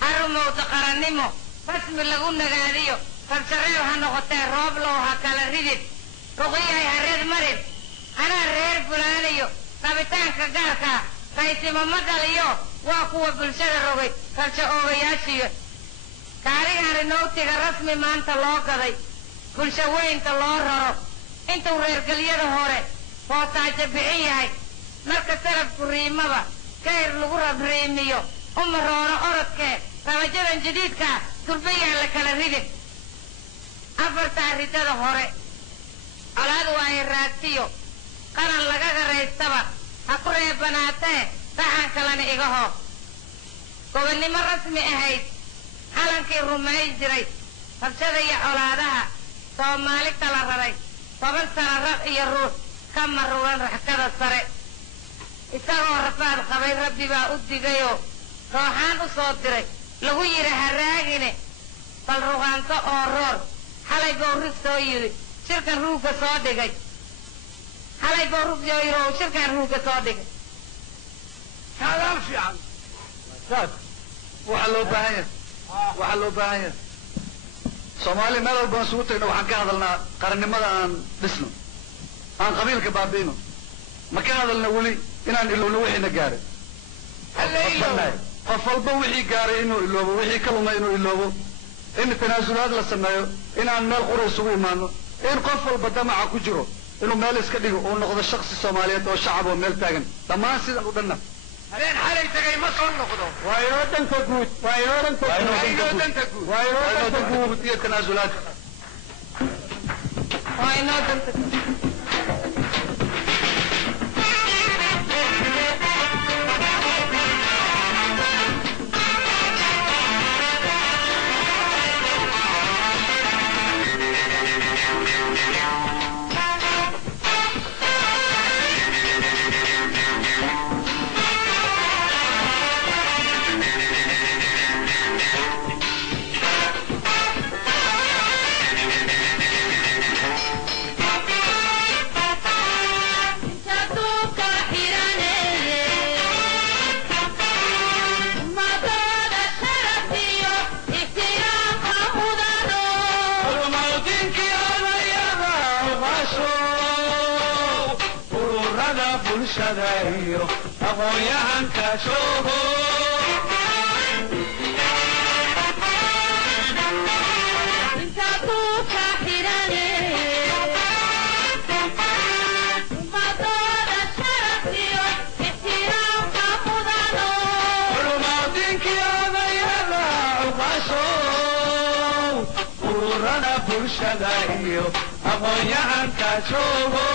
حرمو تقرنمو بسم الله نغاديو فبشريو هنقطة روب لو هكالا ريدت رقيا يهرد مرد أنا رير فلانيو كابتان كغاركا كايتي ممداليو واقوة بالشد رقي فبشا اوغياشيو كاري هرنوتي رسمي ما انت لوكدي بالشا وين تلورو انتو رير قليادة هوري فوتاجة بعيهاي مركز سرب كريمة كاير لغرب ريميو رونا أردك فوجدا جديدك تربية لك لريدك أفرتا ريتا هوري أولاد واي راتيو قرن لغا ريستبا أقرأ بناته تحان كلان إيغهو قبل ما رسمي أهيد حالان كي رمي جري فبشدا يا أولادها تو مالك تلرري طبن سنرق يروح كم مروان رحكذا السري إساقو رفاد خبير ربي با أدقيو روحان أصدري لغو يرها راقيني فالروحانتو أورور حالي بورك سويري شركا روكا صادقي حالي بورك يويرو شركا روكا صادقي كلام في عن صاد وحلو باهية Soomaali meel walba soo tagno waxaan ka hadalnaa qarannimada aan dhisno aan qabiilka baabino ma ka hadalna wali inaan ilowno wixii na gaaray qof walba wixii gaaray inuu iloobo wixii ka lumay inuu iloobo in tanaasulaad la sameeyo inaan meel qura isugu imaano in qof walba damaca ku jiro inuu meel iska dhigo oo noqdo shakhsi Soomaaliyeed oo shacab oo meel taagan dhammaan sidan u dhanna habeen xalay tagay ma soo noqdo waa inoo danta guud waa inoo danta guud waa inoo danta guud waa inoo danta guud iyo tanaasulaad waa inoo danta aqoonyahanka shoogo ururada bulshada iyo aqoonyahanka shoogo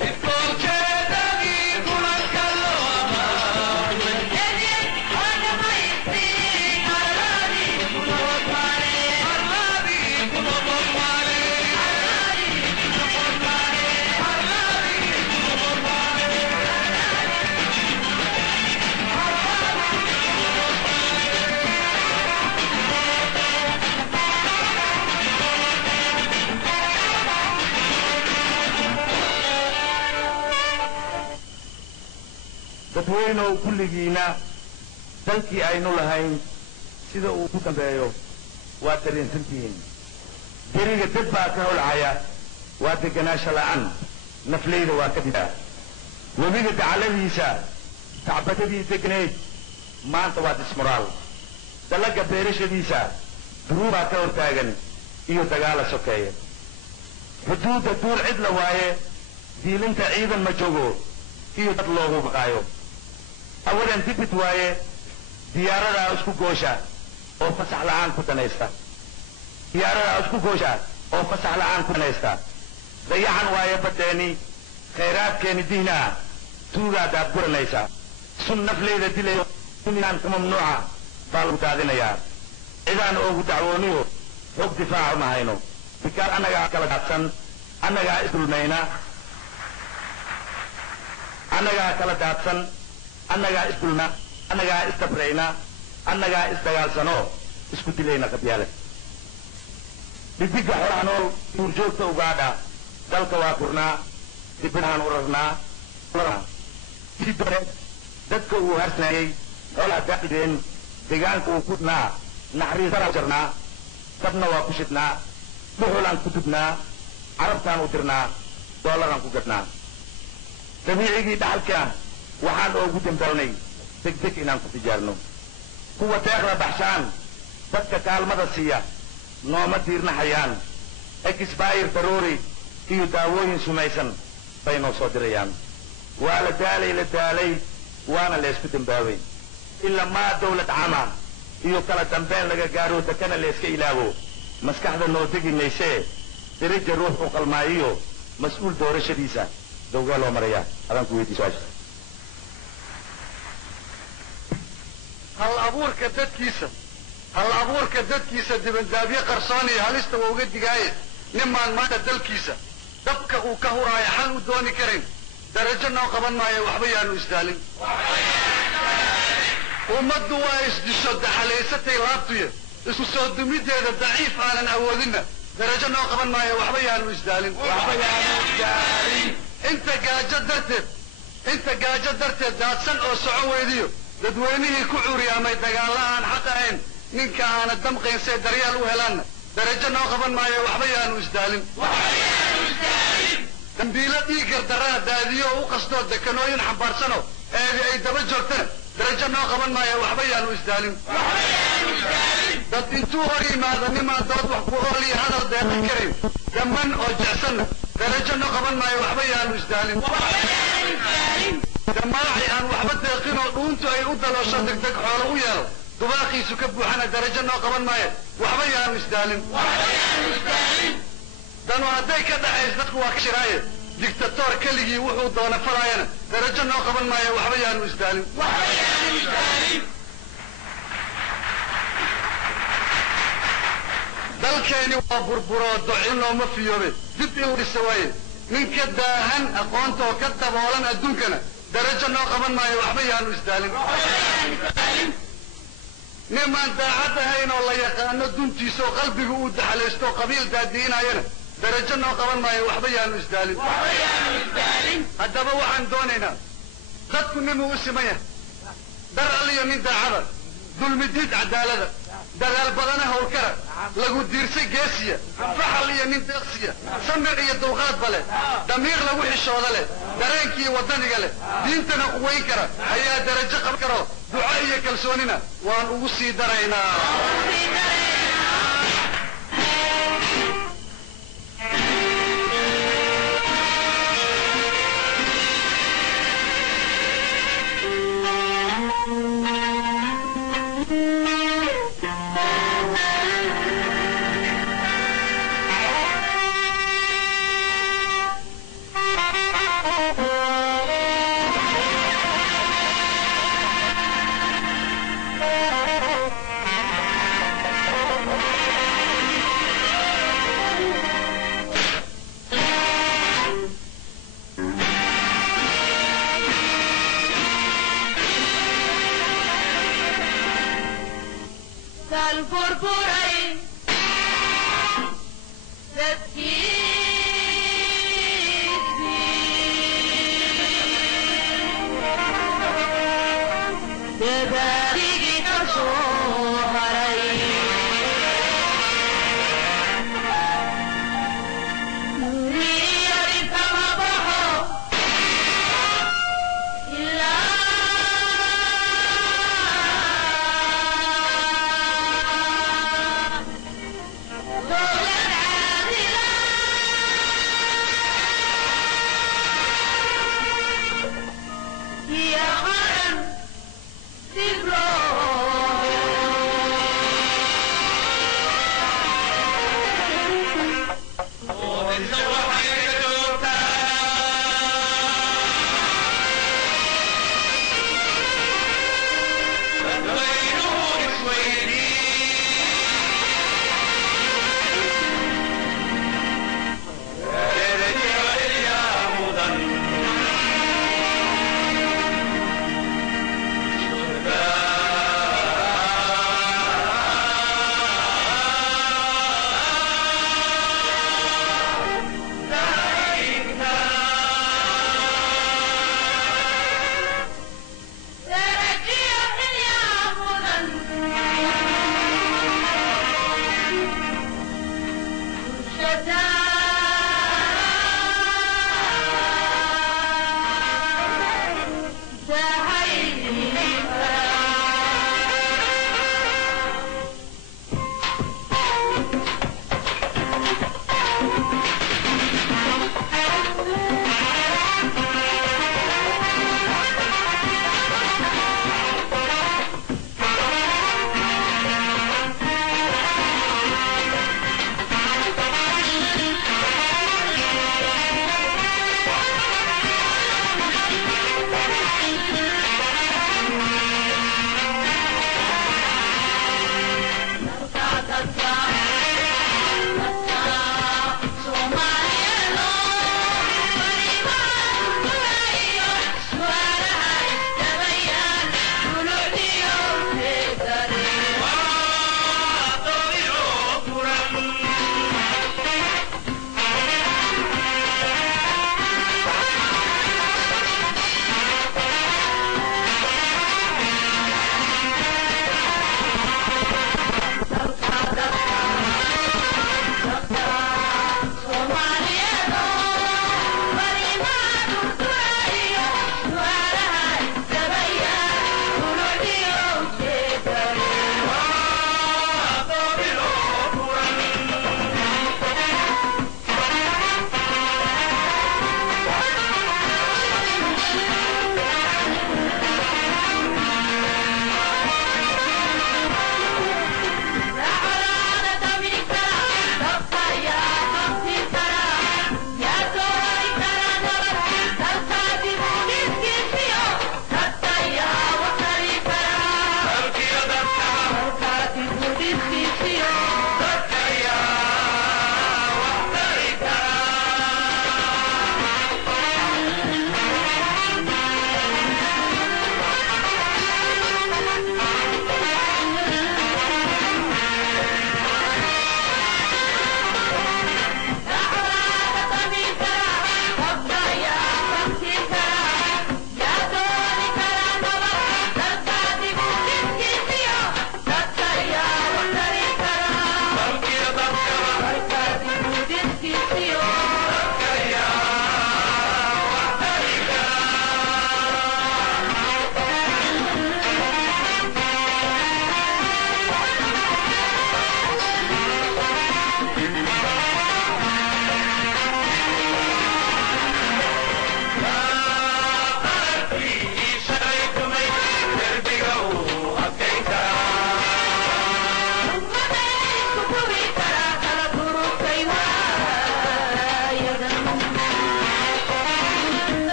It's dadweynow kulligiina dalkii aynu lahayn sida uu ku dambeeyo waa dareensantihiin beriga dad baa ka holcaya waa deganaansho la'aan nafleyda waa ka didaa webiga dacaladiisa tacbadadii degneed maanta waa dismoraal dalaga beerashadiisa duruubaa ka hortaagan iyo dagaala sokeeye xuduudda duur cid la waaye diilinta ciidan ma joogo iyo dad loogu baqaayo awalan dibid waaye diyaaradaa isku goosha oo fasax la'aan ku danaysta diyaaradaa isku goosha oo fasax la'aan ku danaysta dayacan waaye baddeeni khayraadkeeni diinaa tuugaadaad guranaysa sun nafleyda dilayo duniyaan ka mamnuuca baa lagu daadinayaa cidaan oogu dacwooniyo xog difaaca ma hayno bikaar annagaa kala daadsan annagaa isdulmayna annagaa kala daadsan annagaa isdulna annagaa isdabrayna annagaa isdagaalsano isku dilayna qabyaalad dhidigga xoolaha nool duurjoogta ugaadha dalka waa kurnaa dibinahaan u rarnaa si dore dadka uu harsanaayey xoolaha daaqideen deegaanka uu ku dhnaa naxariisara jarnaa dabna waa ku shidnaa dhuxulaan ku dubnaa carabtaan u dirnaa doolaraan ku gadhnaa dabiicigii dhaxalka waxaan oogu dambawnay degdeg inaan ku tijaarno kuwa deeqda baxshaan dadka kaalmada siiya nooma diirnaxayaan exbayr daroori iyo daawooyin sumaysan bay noo soo dirayaan waa la daalay waana la isku dambaabay ilaa maa dawlad cama iyo kala dambeyn laga gaaro dakana la iska ilaawo maskaxda noo degi maysee daraja ruux u qalmaayiyo mas-uul doorashadiisa dawgaa loo marayaa adaan ku weydiiso hal abuurka dadkiisa dibandaabyo qarsoon iyo halista waa uga digaaye nimaan maanta dalkiisa dabka uu ka huraayo xal u dooni karin darajo noo qaban maayo waxba yaanu isdaalin ummaddu waa isdisho daxalaysatay laabtuye isku soo dumideeda daciif aanan awoodinna darajo noo qaban maayo waxba yaanu isdaalin inta gaajo darteed daadsan oo soco weydiyo dadweynihii ku cuuriyaamay dagaalla aan xaq ahayn ninka aana damqaynsay daryaal u helaanna darajo noo qaban maayo waxba yaanu isdaalin dambiilo dhiigar daraa daadiyo u qastoo dekanooyin xambaarsano eedi ay daba joogtana darajo noo qaban maayo waxba yaanu isdaalin dad intuu hor yimaado nimaan dood wax ku ooliyo hadal deeqan karayn damman oo jecsanna darajo noo qaban maayo waxba yaanu isdaalin damaaci aan waxba deeqin oo dhuuntu ay u daloosho degdeg xoolo u yeelo dubaaqiisu ka buuxana darajo noo qaban maayo waxba yaanu isdaalin danu hadday ka dhaxays dadku waa ka shiraaye dictatoor keligii wuxuu doona falaayana darajo noo qaban maayo waxba yaanu isdaalin dalkeeni waa burburoo docin looma fiyoobe dib inuu dhisa waaye ninka daahan aqoonta oo ka daboolan adduunkana darajo noo qaban maayo waxba yaanu isdaalin nimaan daacad ahayn oo la yaqaano duntiisa oo qalbiga uu daxalaysto qabiil daadiinayana darajo noo qaban maayo waxba yaanu isdaalin haddaba waxaan doonaynaa dadku ninuu u siman yahay dar alliyo nin daacada dulmidiid cadaalada dagaal badana howlkara lagu diirsay geesiya faxal iyo nin deeqsiya samir iyo dulqaadba leh damiir lagu xishooda leh dareenkiiyo waddaniga leh diintana quwayn kara ayaa darajo qaban karo duco iyo kalsoonina waan ugu sii daraynaa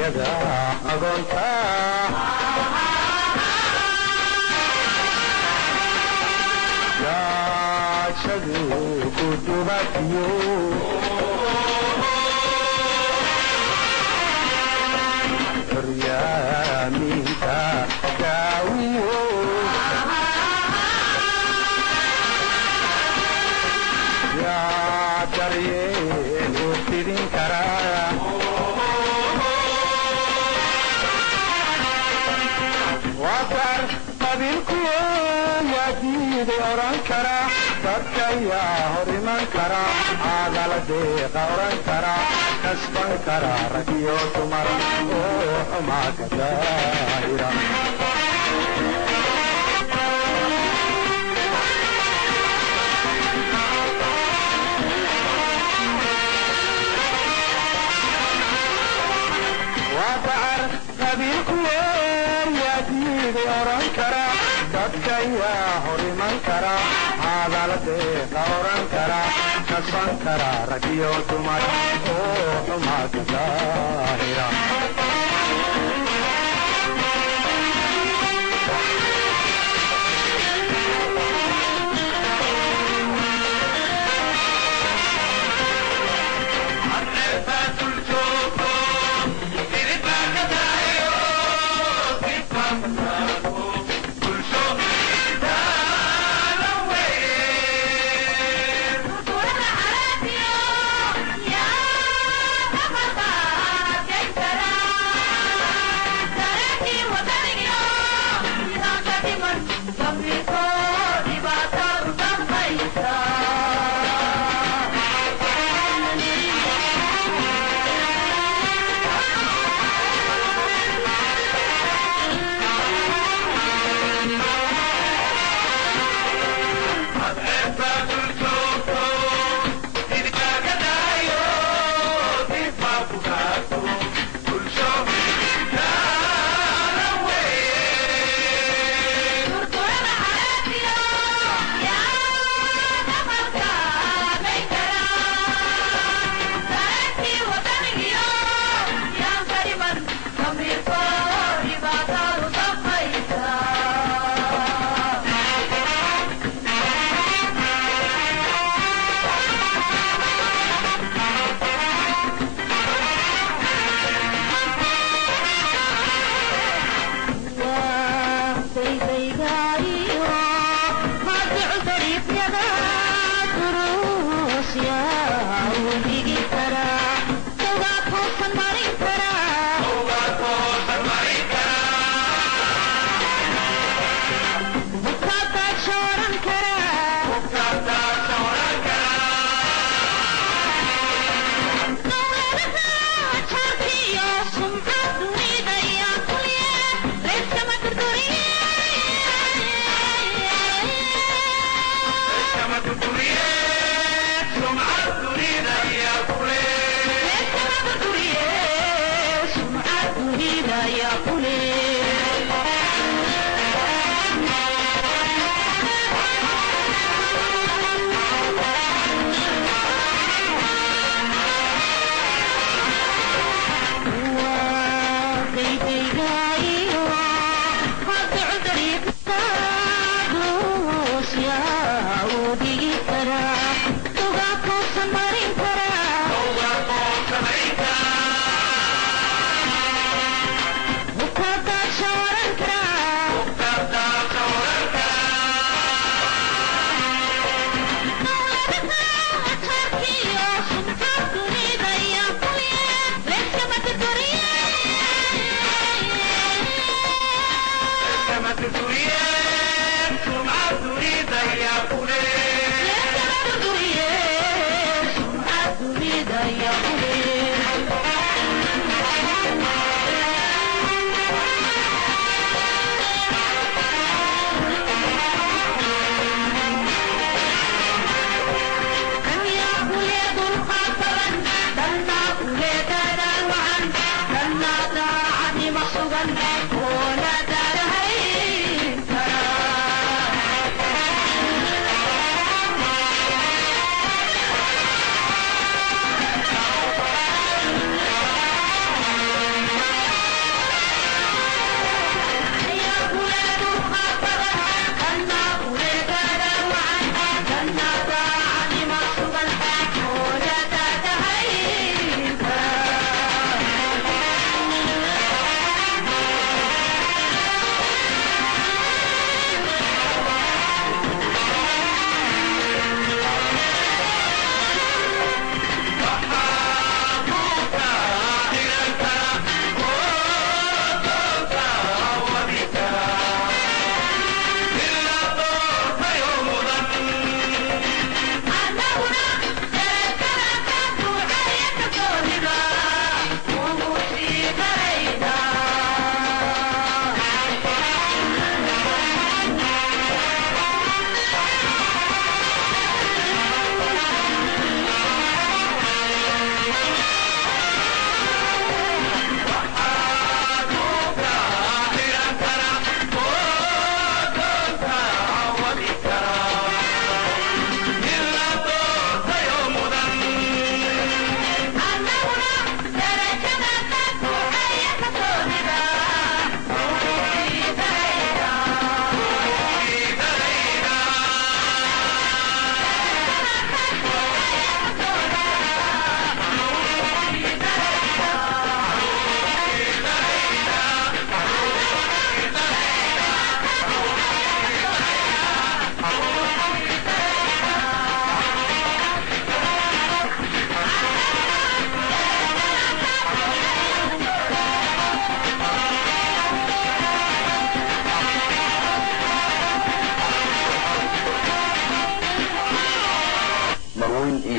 dugsiyada agoonta gaajadu ku dubatiyo curyaaminta daawiyo yaa daryeel u fidin karaa waadar qabiilkuyo yaa diiday odhan kara dadka yaa hor iman kara caadala deeqa odhan kara kasban kara rag iyo dumar oo xumaa ka daahira waadacar qabiilkuyo yaa diiday odhan kara dadka yaa hor iman kara caadala deeqa odhan kara kasban kara rag iyo dumar oo xumaa ka daahira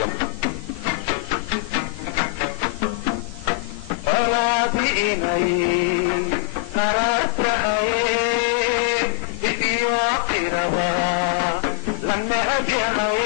iyo olaadiinay qaratahay iyo qiraba lama ajyahay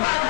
Bye.